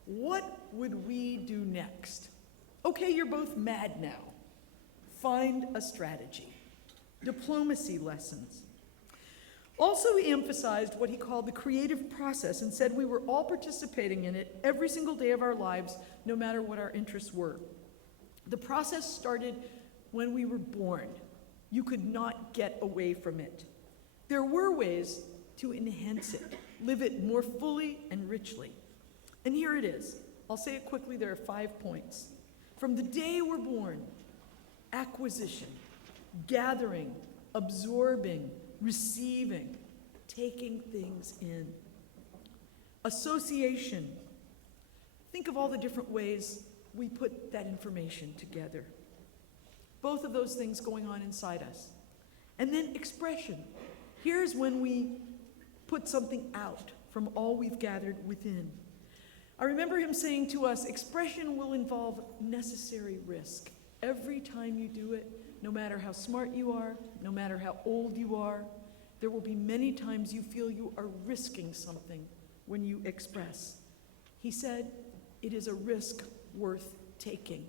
What would we do next? Okay, you're both mad now. Find a strategy. Diplomacy lessons. Also, he emphasized what he called the creative process and said we were all participating in it every single day of our lives, no matter what our interests were. The process started when we were born. You could not get away from it. There were ways to enhance it, live it more fully and richly. And here it is. I'll say it quickly. There are 5 points. From the day we're born, acquisition, gathering, absorbing, receiving, taking things in. Association. Think of all the different ways we put that information together. Both of those things going on inside us. And then expression. Here's when we put something out from all we've gathered within. I remember him saying to us, expression will involve necessary risk. Every time you do it, no matter how smart you are, no matter how old you are, there will be many times you feel you are risking something when you express. He said, it is a risk worth taking.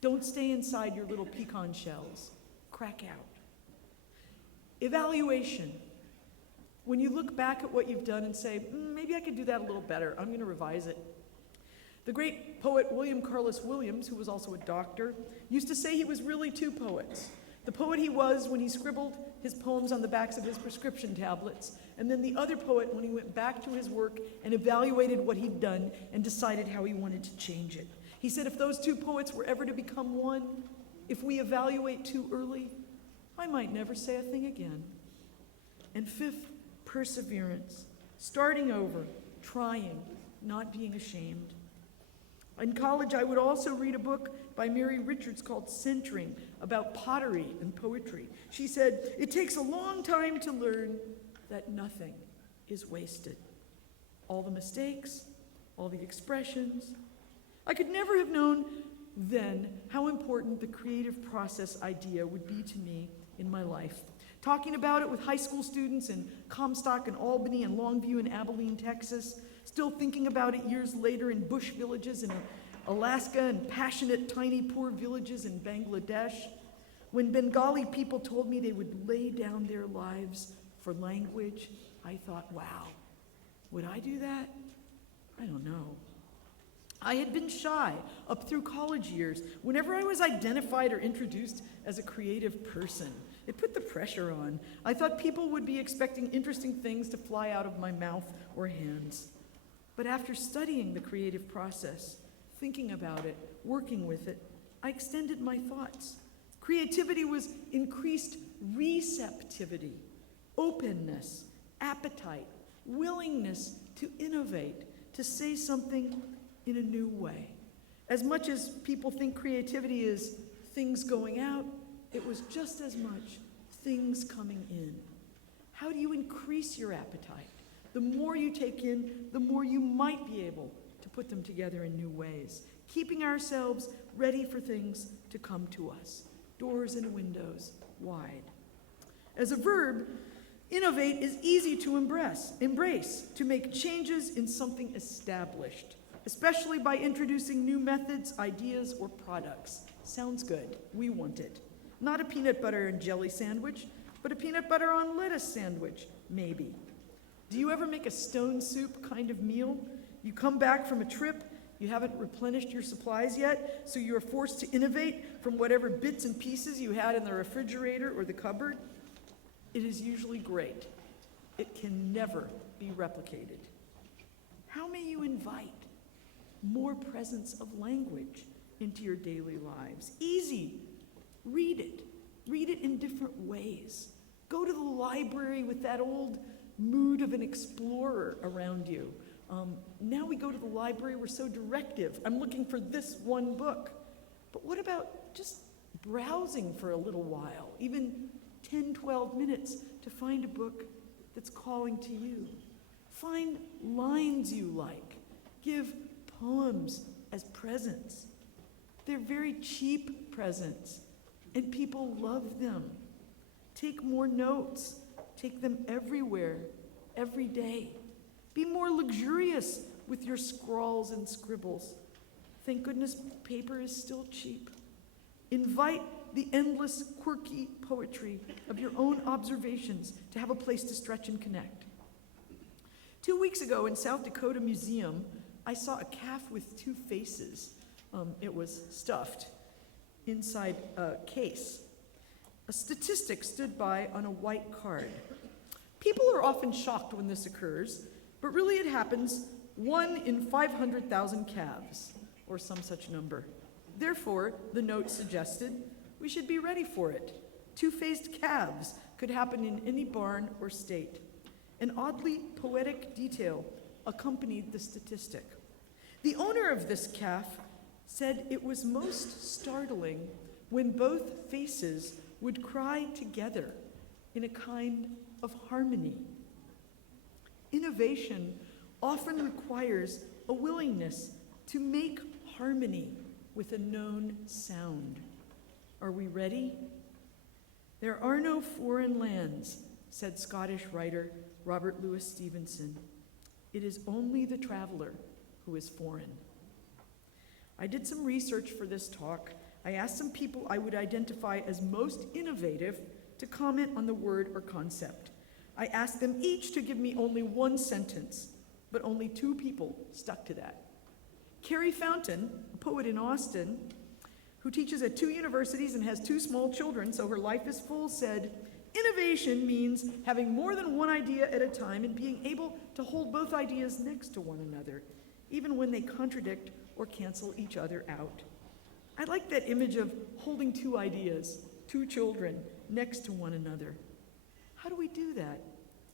Don't stay inside your little pecan shells. Crack out. Evaluation. When you look back at what you've done and say, maybe I could do that a little better, I'm going to revise it. The great poet William Carlos Williams, who was also a doctor, used to say he was really 2 poets. The poet he was when he scribbled his poems on the backs of his prescription tablets, and then the other poet when he went back to his work and evaluated what he'd done and decided how he wanted to change it. He said if those 2 poets were ever to become one, if we evaluate too early, I might never say a thing again. And 5th, perseverance. Starting over, trying, not being ashamed. In college, I would also read a book by Mary Richards called Centering, about pottery and poetry. She said, it takes a long time to learn that nothing is wasted. All the mistakes, all the expressions. I could never have known then how important the creative process idea would be to me in my life. Talking about it with high school students in Comstock and Albany and Longview and Abilene, Texas, still thinking about it years later in bush villages in Alaska and passionate, tiny, poor villages in Bangladesh. When Bengali people told me they would lay down their lives for language, I thought, wow, would I do that? I don't know. I had been shy up through college years. Whenever I was identified or introduced as a creative person, it put the pressure on. I thought people would be expecting interesting things to fly out of my mouth or hands. But after studying the creative process, thinking about it, working with it, I extended my thoughts. Creativity was increased receptivity, openness, appetite, willingness to innovate, to say something in a new way. As much as people think creativity is things going out, it was just as much things coming in. How do you increase your appetite? The more you take in, the more you might be able to put them together in new ways, keeping ourselves ready for things to come to us, doors and windows wide. As a verb, innovate is easy to embrace, to make changes in something established, especially by introducing new methods, ideas, or products. Sounds good. We want it. Not a peanut butter and jelly sandwich, but a peanut butter on lettuce sandwich, maybe. Do you ever make a stone soup kind of meal? You come back from a trip, you haven't replenished your supplies yet, so you're forced to innovate from whatever bits and pieces you had in the refrigerator or the cupboard. It is usually great. It can never be replicated. How may you invite more presence of language into your daily lives? Easy. Read it. Read it in different ways. Go to the library with that old mood of an explorer around you. Now we go to the library, we're so directive. I'm looking for this one book. But what about just browsing for a little while, even 10, 12 minutes to find a book that's calling to you? Find lines you like. Give poems as presents. They're very cheap presents, and people love them. Take more notes. Take them everywhere, every day. Be more luxurious with your scrawls and scribbles. Thank goodness paper is still cheap. Invite the endless, quirky poetry of your own observations to have a place to stretch and connect. 2 weeks ago in South Dakota Museum, I saw a calf with 2 faces. It was stuffed inside a case. A statistic stood by on a white card. People are often shocked when this occurs, but really it happens 1 in 500,000 calves, or some such number. Therefore, the note suggested, we should be ready for it. Two-faced calves could happen in any barn or state. An oddly poetic detail accompanied the statistic. The owner of this calf said it was most startling when both faces would cry together in a kind of harmony. Innovation often requires a willingness to make harmony with a known sound. Are we ready? There are no foreign lands, said Scottish writer Robert Louis Stevenson. It is only the traveler who is foreign. I did some research for this talk. I asked some people I would identify as most innovative to comment on the word or concept. I asked them each to give me only one sentence, but only 2 people stuck to that. Carrie Fountain, a poet in Austin, who teaches at 2 universities and has 2 small children, so her life is full, said, innovation means having more than one idea at a time and being able to hold both ideas next to one another, even when they contradict or cancel each other out. I like that image of holding 2 ideas, 2 children, next to one another. How do we do that?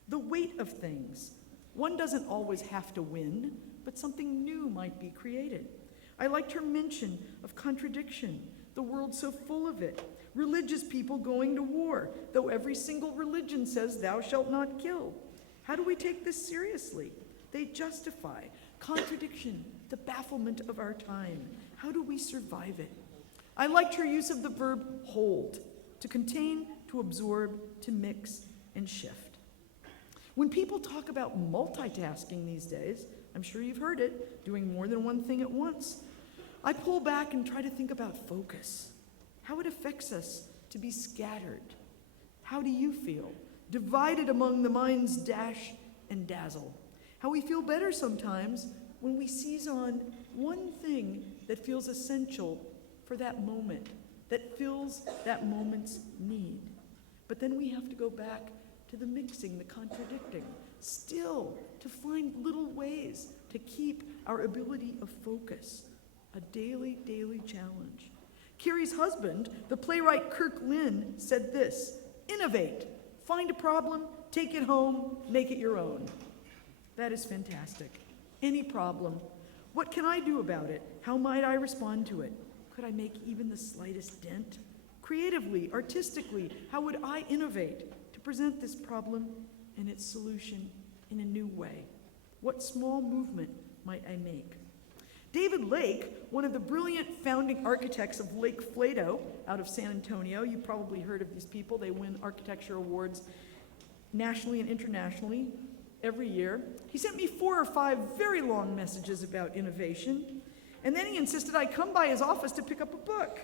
The weight of things. One doesn't always have to win, but something new might be created. I liked her mention of contradiction, the world so full of it. Religious people going to war, though every single religion says thou shalt not kill. How do we take this seriously? They justify contradiction, the bafflement of our time. How do we survive it? I liked her use of the verb hold, to contain, to absorb, to mix, and shift. When people talk about multitasking these days, I'm sure you've heard it, doing more than one thing at once, I pull back and try to think about focus, how it affects us to be scattered. How do you feel? Divided among the mind's dash and dazzle. How we feel better sometimes when we seize on one thing that feels essential for that moment, that fills that moment's need. But then we have to go back to the mixing, the contradicting, still to find little ways to keep our ability of focus, a daily challenge. Carrie's husband, the playwright Kirk Lynn, said this, innovate, find a problem, take it home, make it your own. That is fantastic. Any problem. What can I do about it? How might I respond to it? Could I make even the slightest dent? Creatively, artistically, how would I innovate to present this problem and its solution in a new way? What small movement might I make? David Lake, one of the brilliant founding architects of Lake Flato out of San Antonio, you probably heard of these people, they win architecture awards nationally and internationally every year. He sent me 4 or 5 very long messages about innovation, and then he insisted I come by his office to pick up a book.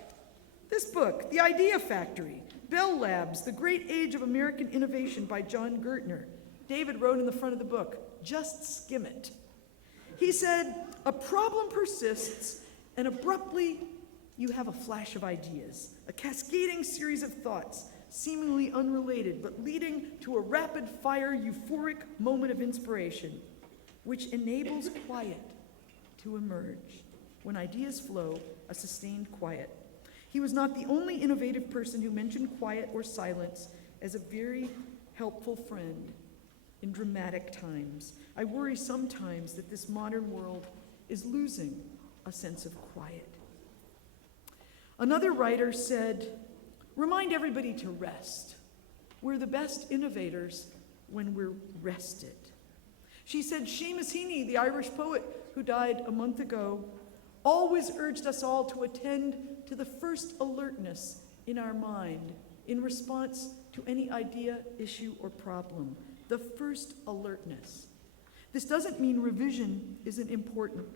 This book, The Idea Factory, Bell Labs, The Great Age of American Innovation by John Gertner. David wrote in the front of the book, just skim it. He said, a problem persists, and abruptly you have a flash of ideas, a cascading series of thoughts, seemingly unrelated, but leading to a rapid-fire, euphoric moment of inspiration, which enables quiet to emerge. When ideas flow, a sustained quiet. He was not the only innovative person who mentioned quiet or silence as a very helpful friend in dramatic times. I worry sometimes that this modern world is losing a sense of quiet. Another writer said, remind everybody to rest. We're the best innovators when we're rested. She said, Seamus Heaney, the Irish poet who died a month ago, always urged us all to attend to the first alertness in our mind in response to any idea, issue, or problem. The first alertness. This doesn't mean revision isn't important.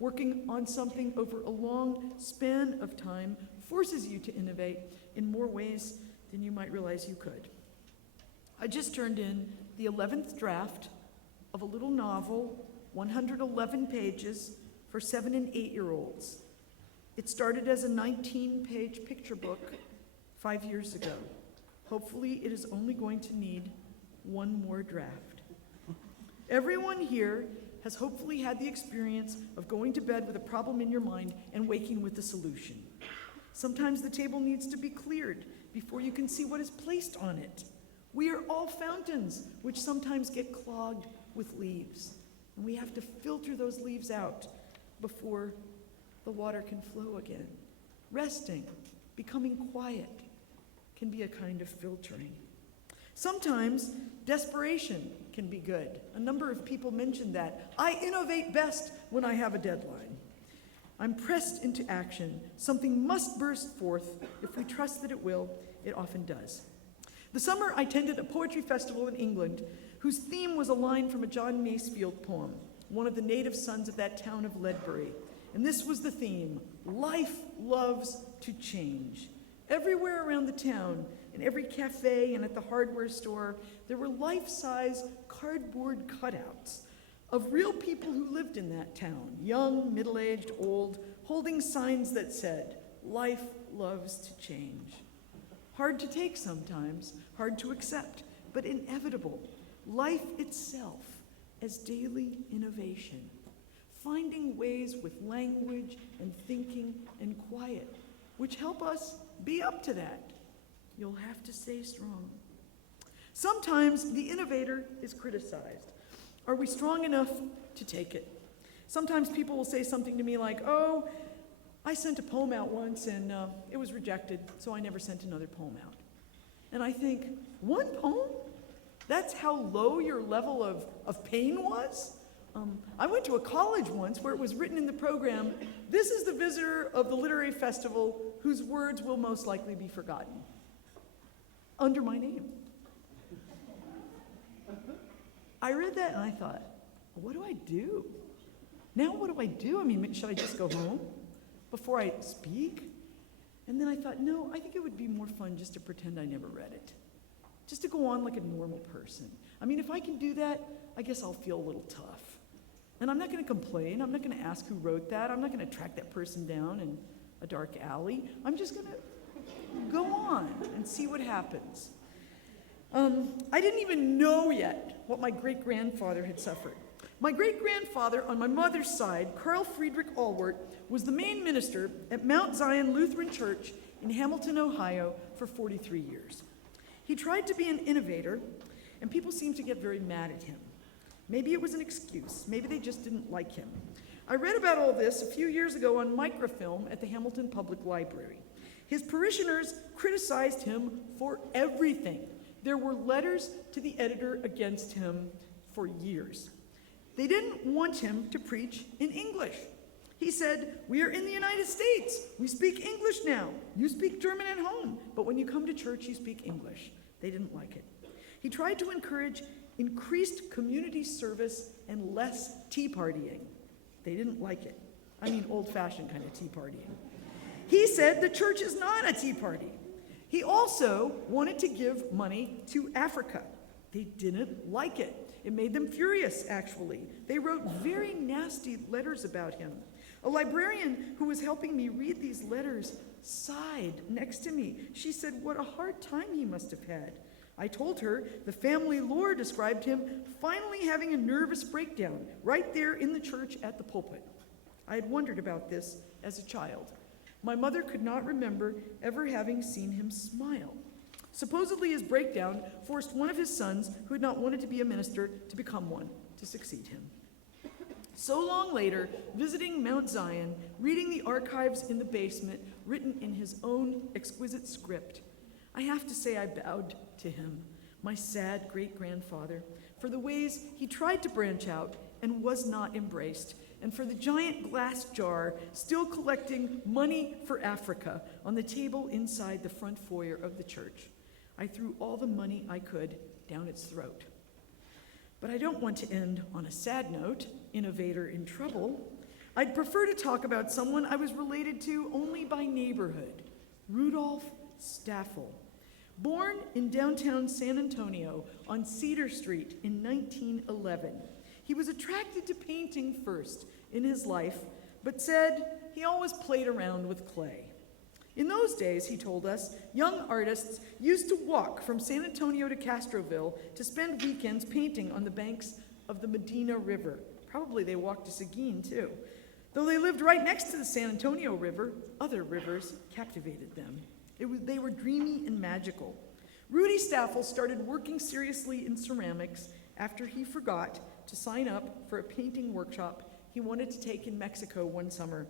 Working on something over a long span of time forces you to innovate in more ways than you might realize you could. I just turned in the 11th draft of a little novel, 111 pages, for 7- and 8-year-olds. It started as a 19-page picture book 5 years ago. Hopefully, it is only going to need one more draft. Everyone here has hopefully had the experience of going to bed with a problem in your mind and waking with the solution. Sometimes the table needs to be cleared before you can see what is placed on it. We are all fountains, which sometimes get clogged with leaves, and we have to filter those leaves out before the water can flow again. Resting, becoming quiet, can be a kind of filtering. Sometimes desperation can be good. A number of people mentioned that. I innovate best when I have a deadline. I'm pressed into action. Something must burst forth. If we trust that it will, it often does. The summer, I attended a poetry festival in England whose theme was a line from a John Masefield poem, one of the native sons of that town of Ledbury. And this was the theme: life loves to change. Everywhere around the town, in every cafe and at the hardware store, there were life-size cardboard cutouts of real people who lived in that town, young, middle-aged, old, holding signs that said, life loves to change. Hard to take sometimes, hard to accept, but inevitable. Life itself as daily innovation. Finding ways with language and thinking and quiet, which help us be up to that. You'll have to stay strong. Sometimes the innovator is criticized. Are we strong enough to take it? Sometimes people will say something to me like, oh, I sent a poem out once and it was rejected, so I never sent another poem out. And I think, one poem? That's how low your level of pain was? I went to a college once where it was written in the program, this is the visitor of the literary festival whose words will most likely be forgotten. Under my name. I read that and I thought, what do I do? Now what do I do? I mean, should I just go home before I speak? And then I thought, no, I think it would be more fun just to pretend I never read it. Just to go on like a normal person. I mean, if I can do that, I guess I'll feel a little tough. And I'm not going to complain. I'm not going to ask who wrote that. I'm not going to track that person down in a dark alley. I'm just going to go on and see what happens. I didn't even know yet what my great-grandfather had suffered. My great-grandfather on my mother's side, Carl Friedrich Allwart, was the main minister at Mount Zion Lutheran Church in Hamilton, Ohio for 43 years. He tried to be an innovator, and people seemed to get very mad at him. Maybe it was an excuse. Maybe they just didn't like him. I read about all this a few years ago on microfilm at the Hamilton Public Library. His parishioners criticized him for everything. There were letters to the editor against him for years. They didn't want him to preach in English. He said, we are in the United States. We speak English now. You speak German at home, but when you come to church, you speak English. They didn't like it. He tried to encourage increased community service and less tea partying. They didn't like it. I mean, old-fashioned kind of tea partying. He said the church is not a tea party. He also wanted to give money to Africa. They didn't like it. It made them furious, actually. They wrote very nasty letters about him. A librarian who was helping me read these letters sighed next to me. She said, what a hard time he must have had. I told her the family lore described him finally having a nervous breakdown right there in the church at the pulpit. I had wondered about this as a child. My mother could not remember ever having seen him smile. Supposedly his breakdown forced one of his sons, who had not wanted to be a minister, to become one, to succeed him. So long later, visiting Mount Zion, reading the archives in the basement, written in his own exquisite script, I have to say I bowed to him, my sad great-grandfather, for the ways he tried to branch out and was not embraced, and for the giant glass jar still collecting money for Africa on the table inside the front foyer of the church. I threw all the money I could down its throat. But I don't want to end on a sad note, innovator in trouble. I'd prefer to talk about someone I was related to only by neighborhood, Rudolf Steiner. Born in downtown San Antonio on Cedar Street in 1911, he was attracted to painting first in his life, but said he always played around with clay. In those days, he told us, young artists used to walk from San Antonio to Castroville to spend weekends painting on the banks of the Medina River. Probably they walked to Seguin, too. Though they lived right next to the San Antonio River, other rivers captivated them. They were dreamy and magical. Rudy Staffel started working seriously in ceramics after he forgot to sign up for a painting workshop he wanted to take in Mexico one summer.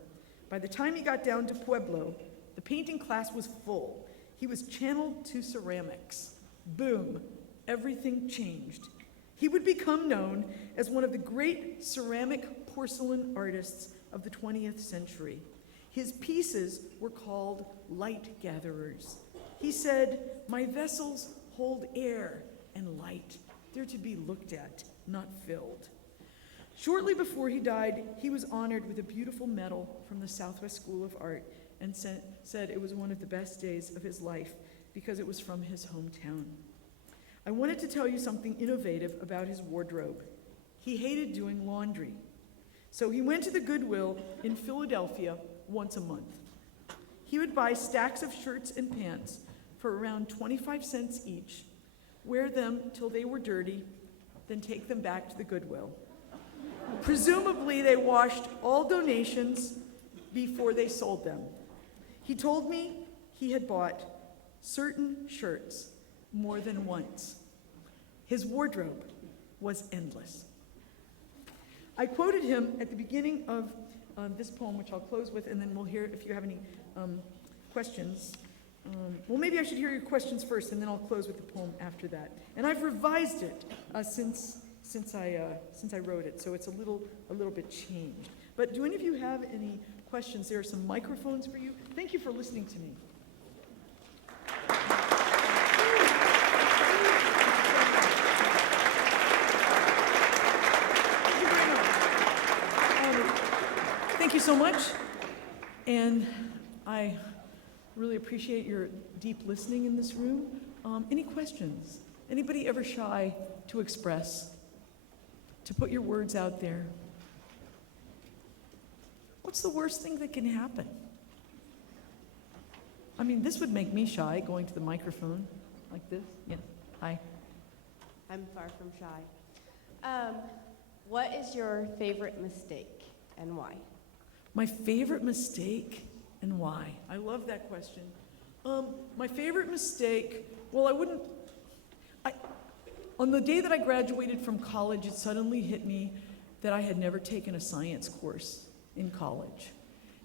By the time he got down to Pueblo, the painting class was full. He was channeled to ceramics. Boom, everything changed. He would become known as one of the great ceramic porcelain artists of the 20th century. His pieces were called light gatherers. He said, "My vessels hold air and light. They're to be looked at, not filled." Shortly before he died, he was honored with a beautiful medal from the Southwest School of Art and said it was one of the best days of his life because it was from his hometown. I wanted to tell you something innovative about his wardrobe. He hated doing laundry. So he went to the Goodwill in Philadelphia once a month. He would buy stacks of shirts and pants for around 25 cents each, wear them till they were dirty, then take them back to the Goodwill. Presumably, they washed all donations before they sold them. He told me he had bought certain shirts more than once. His wardrobe was endless. I quoted him at the beginning of this poem, which I'll close with, and then we'll hear if you have any questions. Well, maybe I should hear your questions first, and then I'll close with the poem after that. And I've revised it since I wrote it, so it's a little bit changed. But do any of you have any questions? There are some microphones for you. Thank you for listening to me. Thank you so much, and I really appreciate your deep listening in this room. Any questions? Anybody ever shy to express, to put your words out there? What's the worst thing that can happen? I mean, this would make me shy, going to the microphone like this. Yes, hi. I'm far from shy. What is your favorite mistake and why? My favorite mistake and why? I love that question. My favorite mistake, well, on the day that I graduated from college, it suddenly hit me that I had never taken a science course in college.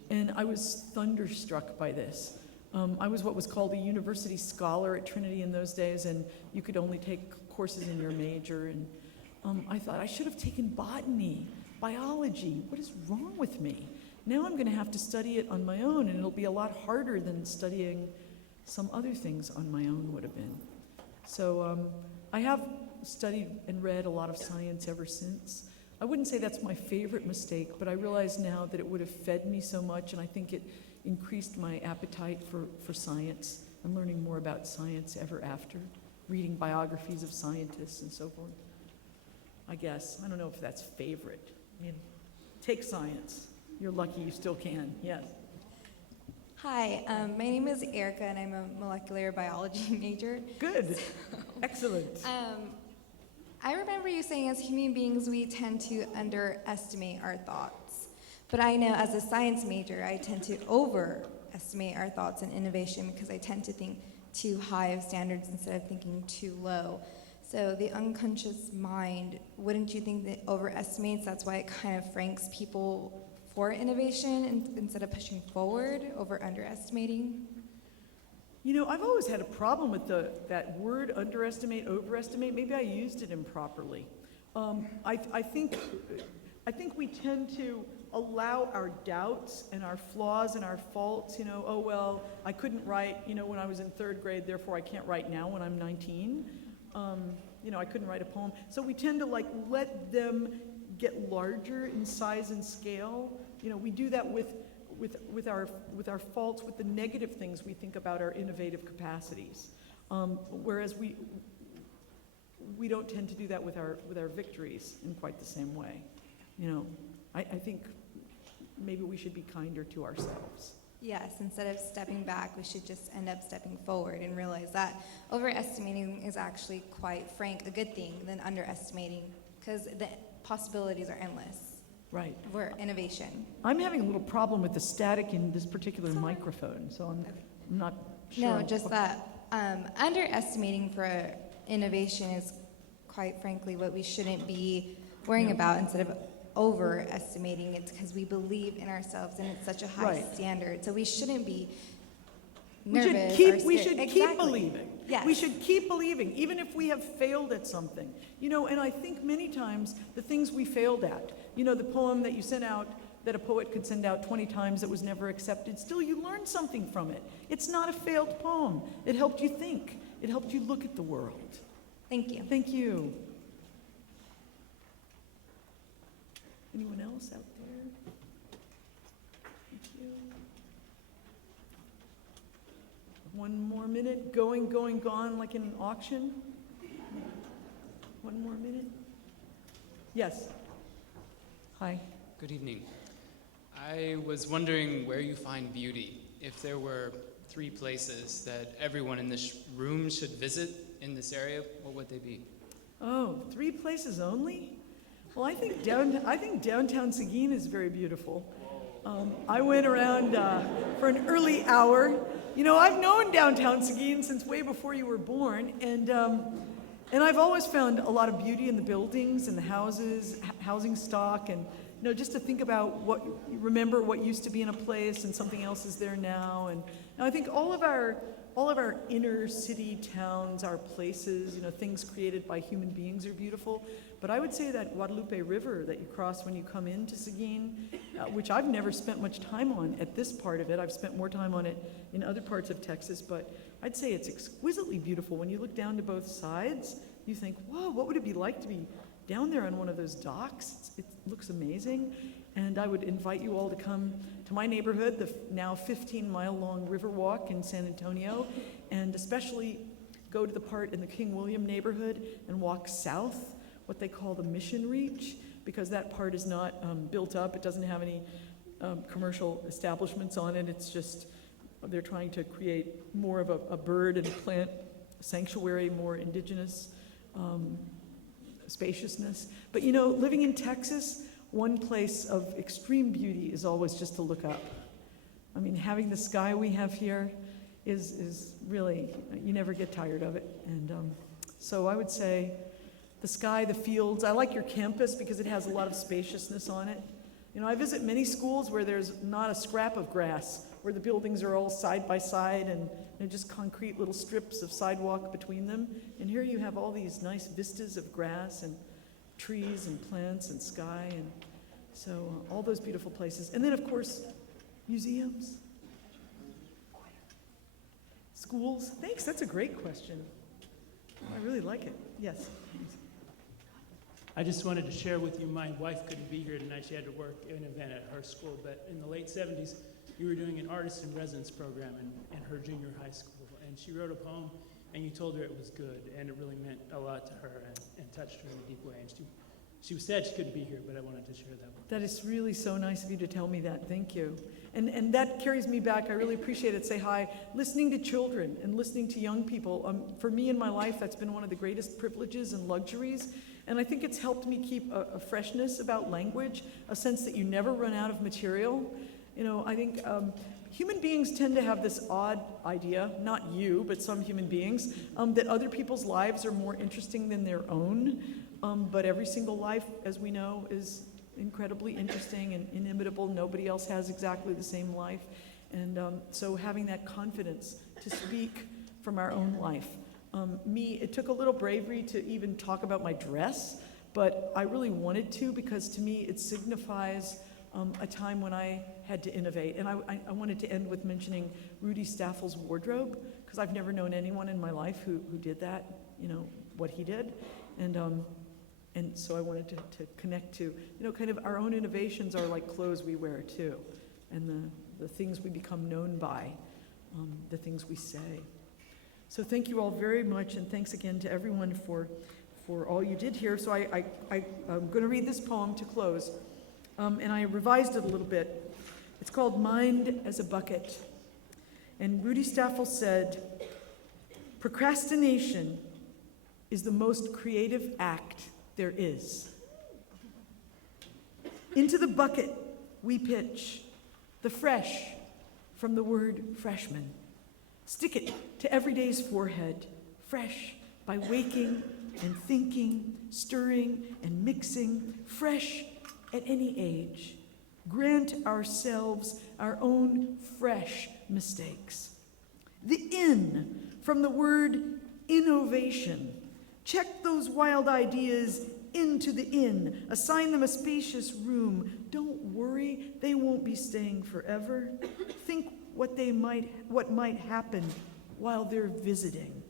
And I was thunderstruck by this. I was what was called a university scholar at Trinity in those days, and you could only take courses in your major. And I thought, I should have taken botany, biology. What is wrong with me? Now I'm going to have to study it on my own, and it'll be a lot harder than studying some other things on my own would have been. So I have studied and read a lot of science ever since. I wouldn't say that's my favorite mistake, but I realize now that it would have fed me so much, and I think it increased my appetite for science and learning more about science ever after, reading biographies of scientists and so forth. I guess. I don't know if that's favorite. I mean, take science. You're lucky you still can. Yes. Hi, my name is Erica, and I'm a molecular biology major. Good. Excellent. I remember you saying as human beings we tend to underestimate our thoughts. But I know as a science major, I tend to overestimate our thoughts and innovation because I tend to think too high of standards instead of thinking too low. So the unconscious mind, wouldn't you think that overestimates? That's why it kind of ranks people for innovation instead of pushing forward over underestimating? You know, I've always had a problem with that word underestimate, overestimate. Maybe I used it improperly. I think we tend to allow our doubts and our flaws and our faults, oh, well, I couldn't write, when I was in third grade, therefore I can't write now when I'm 19. I couldn't write a poem. So we tend to let them get larger in size and scale. We do that with our faults, with the negative things we think about our innovative capacities. Whereas we don't tend to do that with our victories in quite the same way. I think maybe we should be kinder to ourselves. Yes, instead of stepping back, we should just end up stepping forward and realize that overestimating is actually quite frank, a good thing than underestimating, because the possibilities are endless Right. for innovation. I'm having a little problem with the static in this particular microphone, so I'm not sure. No, just that underestimating for innovation is quite frankly what we shouldn't be worrying about instead of overestimating it, because we believe in ourselves and it's such a high Right. standard. So we shouldn't be We should nervous keep, or we scared. should keep Exactly. believing. Yes. We should keep believing, even if we have failed at something. You know, and I think many times the things we failed at, you know, the poem that you sent out, that a poet could send out 20 times that was never accepted, still you learned something from it. It's not a failed poem. It helped you think. It helped you look at the world. Thank you. Thank you. Anyone else out there? Thank you. One more minute, going, gone, like in an auction. One more minute. Yes. Hi. Good evening. I was wondering where you find beauty. If there were 3 places that everyone in this room should visit in this area, what would they be? Oh, 3 places only? Well, I think downtown Seguin is very beautiful. I went around for an early hour. You know, I've known downtown Seguin since way before you were born, and I've always found a lot of beauty in the buildings and the houses, housing stock, and you know, just to think about remember what used to be in a place and something else is there now. And I think all of our inner city towns, our places, you know, things created by human beings are beautiful. But I would say that Guadalupe River that you cross when you come into Seguin, which I've never spent much time on at this part of it. I've spent more time on it in other parts of Texas, but I'd say it's exquisitely beautiful. When you look down to both sides, you think, whoa, what would it be like to be down there on one of those docks? It looks amazing. And I would invite you all to come to my neighborhood, the now 15-mile-long Riverwalk in San Antonio, and especially go to the part in the King William neighborhood and walk south, what they call the Mission Reach, because that part is not built up. It doesn't have any commercial establishments on it. It's just, they're trying to create more of a bird and plant sanctuary, more indigenous spaciousness. But you know, living in Texas, one place of extreme beauty is always just to look up. I mean, having the sky we have here is really, you never get tired of it. And so I would say the sky, the fields. I like your campus because it has a lot of spaciousness on it. You know, I visit many schools where there's not a scrap of grass, where the buildings are all side by side and just concrete little strips of sidewalk between them. And here you have all these nice vistas of grass and trees and plants and sky, and so all those beautiful places. And then, of course, museums, schools. Thanks, that's a great question. I really like it. Yes. I just wanted to share with you, my wife couldn't be here tonight. She had to work an event at her school, but in the late 70s, you were doing an artist in residence program in her junior high school, and she wrote a poem, and you told her it was good, and it really meant a lot to her and touched her in a deep way. And she was sad she couldn't be here, but I wanted to share that with That is really so nice of you to tell me that. Thank you. And that carries me back. I really appreciate it. Say hi. Listening to children and listening to young people, for me in my life, that's been one of the greatest privileges and luxuries. And I think it's helped me keep a freshness about language, a sense that you never run out of material. You know, I think human beings tend to have this odd idea, not you, but some human beings, that other people's lives are more interesting than their own. But every single life, as we know, is incredibly interesting and inimitable. Nobody else has exactly the same life. And so having that confidence to speak from our own life. It took a little bravery to even talk about my dress, but I really wanted to, because to me it signifies a time when I had to innovate. And I wanted to end with mentioning Rudy Staffel's wardrobe, because I've never known anyone in my life who did that, you know, what he did. And so I wanted to connect to, you know, kind of our own innovations are like clothes we wear too, and the things we become known by, the things we say. So thank you all very much, and thanks again to everyone for all you did here. So I'm going to read this poem to close, and I revised it a little bit. It's called Mind as a Bucket. And Rudy Staffel said, "Procrastination is the most creative act there is." Into the bucket we pitch the fresh from the word freshman. Stick it to everyday's forehead, fresh by waking and thinking, stirring and mixing, fresh at any age. Grant ourselves our own fresh mistakes. The in from the word innovation. Check those wild ideas into the inn. Assign them a spacious room. Don't worry, they won't be staying forever. Think what might happen while they're visiting.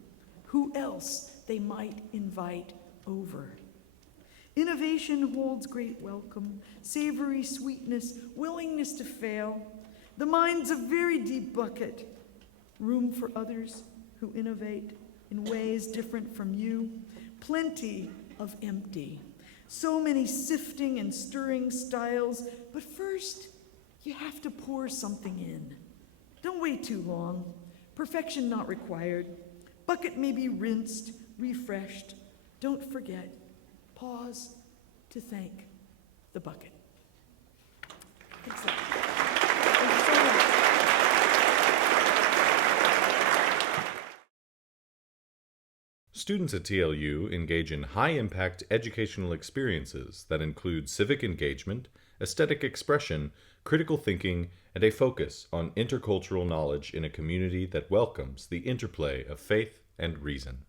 Who else they might invite over. Innovation holds great welcome, savory sweetness, willingness to fail. The mind's a very deep bucket. Room for others who innovate in ways different from you. Plenty of empty. So many sifting and stirring styles, but first you have to pour something in. Don't wait too long. Perfection not required. Bucket may be rinsed, refreshed. Don't forget, pause to thank the bucket. Thanks a lot. Thank you so much. Students at TLU engage in high-impact educational experiences that include civic engagement, aesthetic expression, critical thinking, and a focus on intercultural knowledge in a community that welcomes the interplay of faith and reason.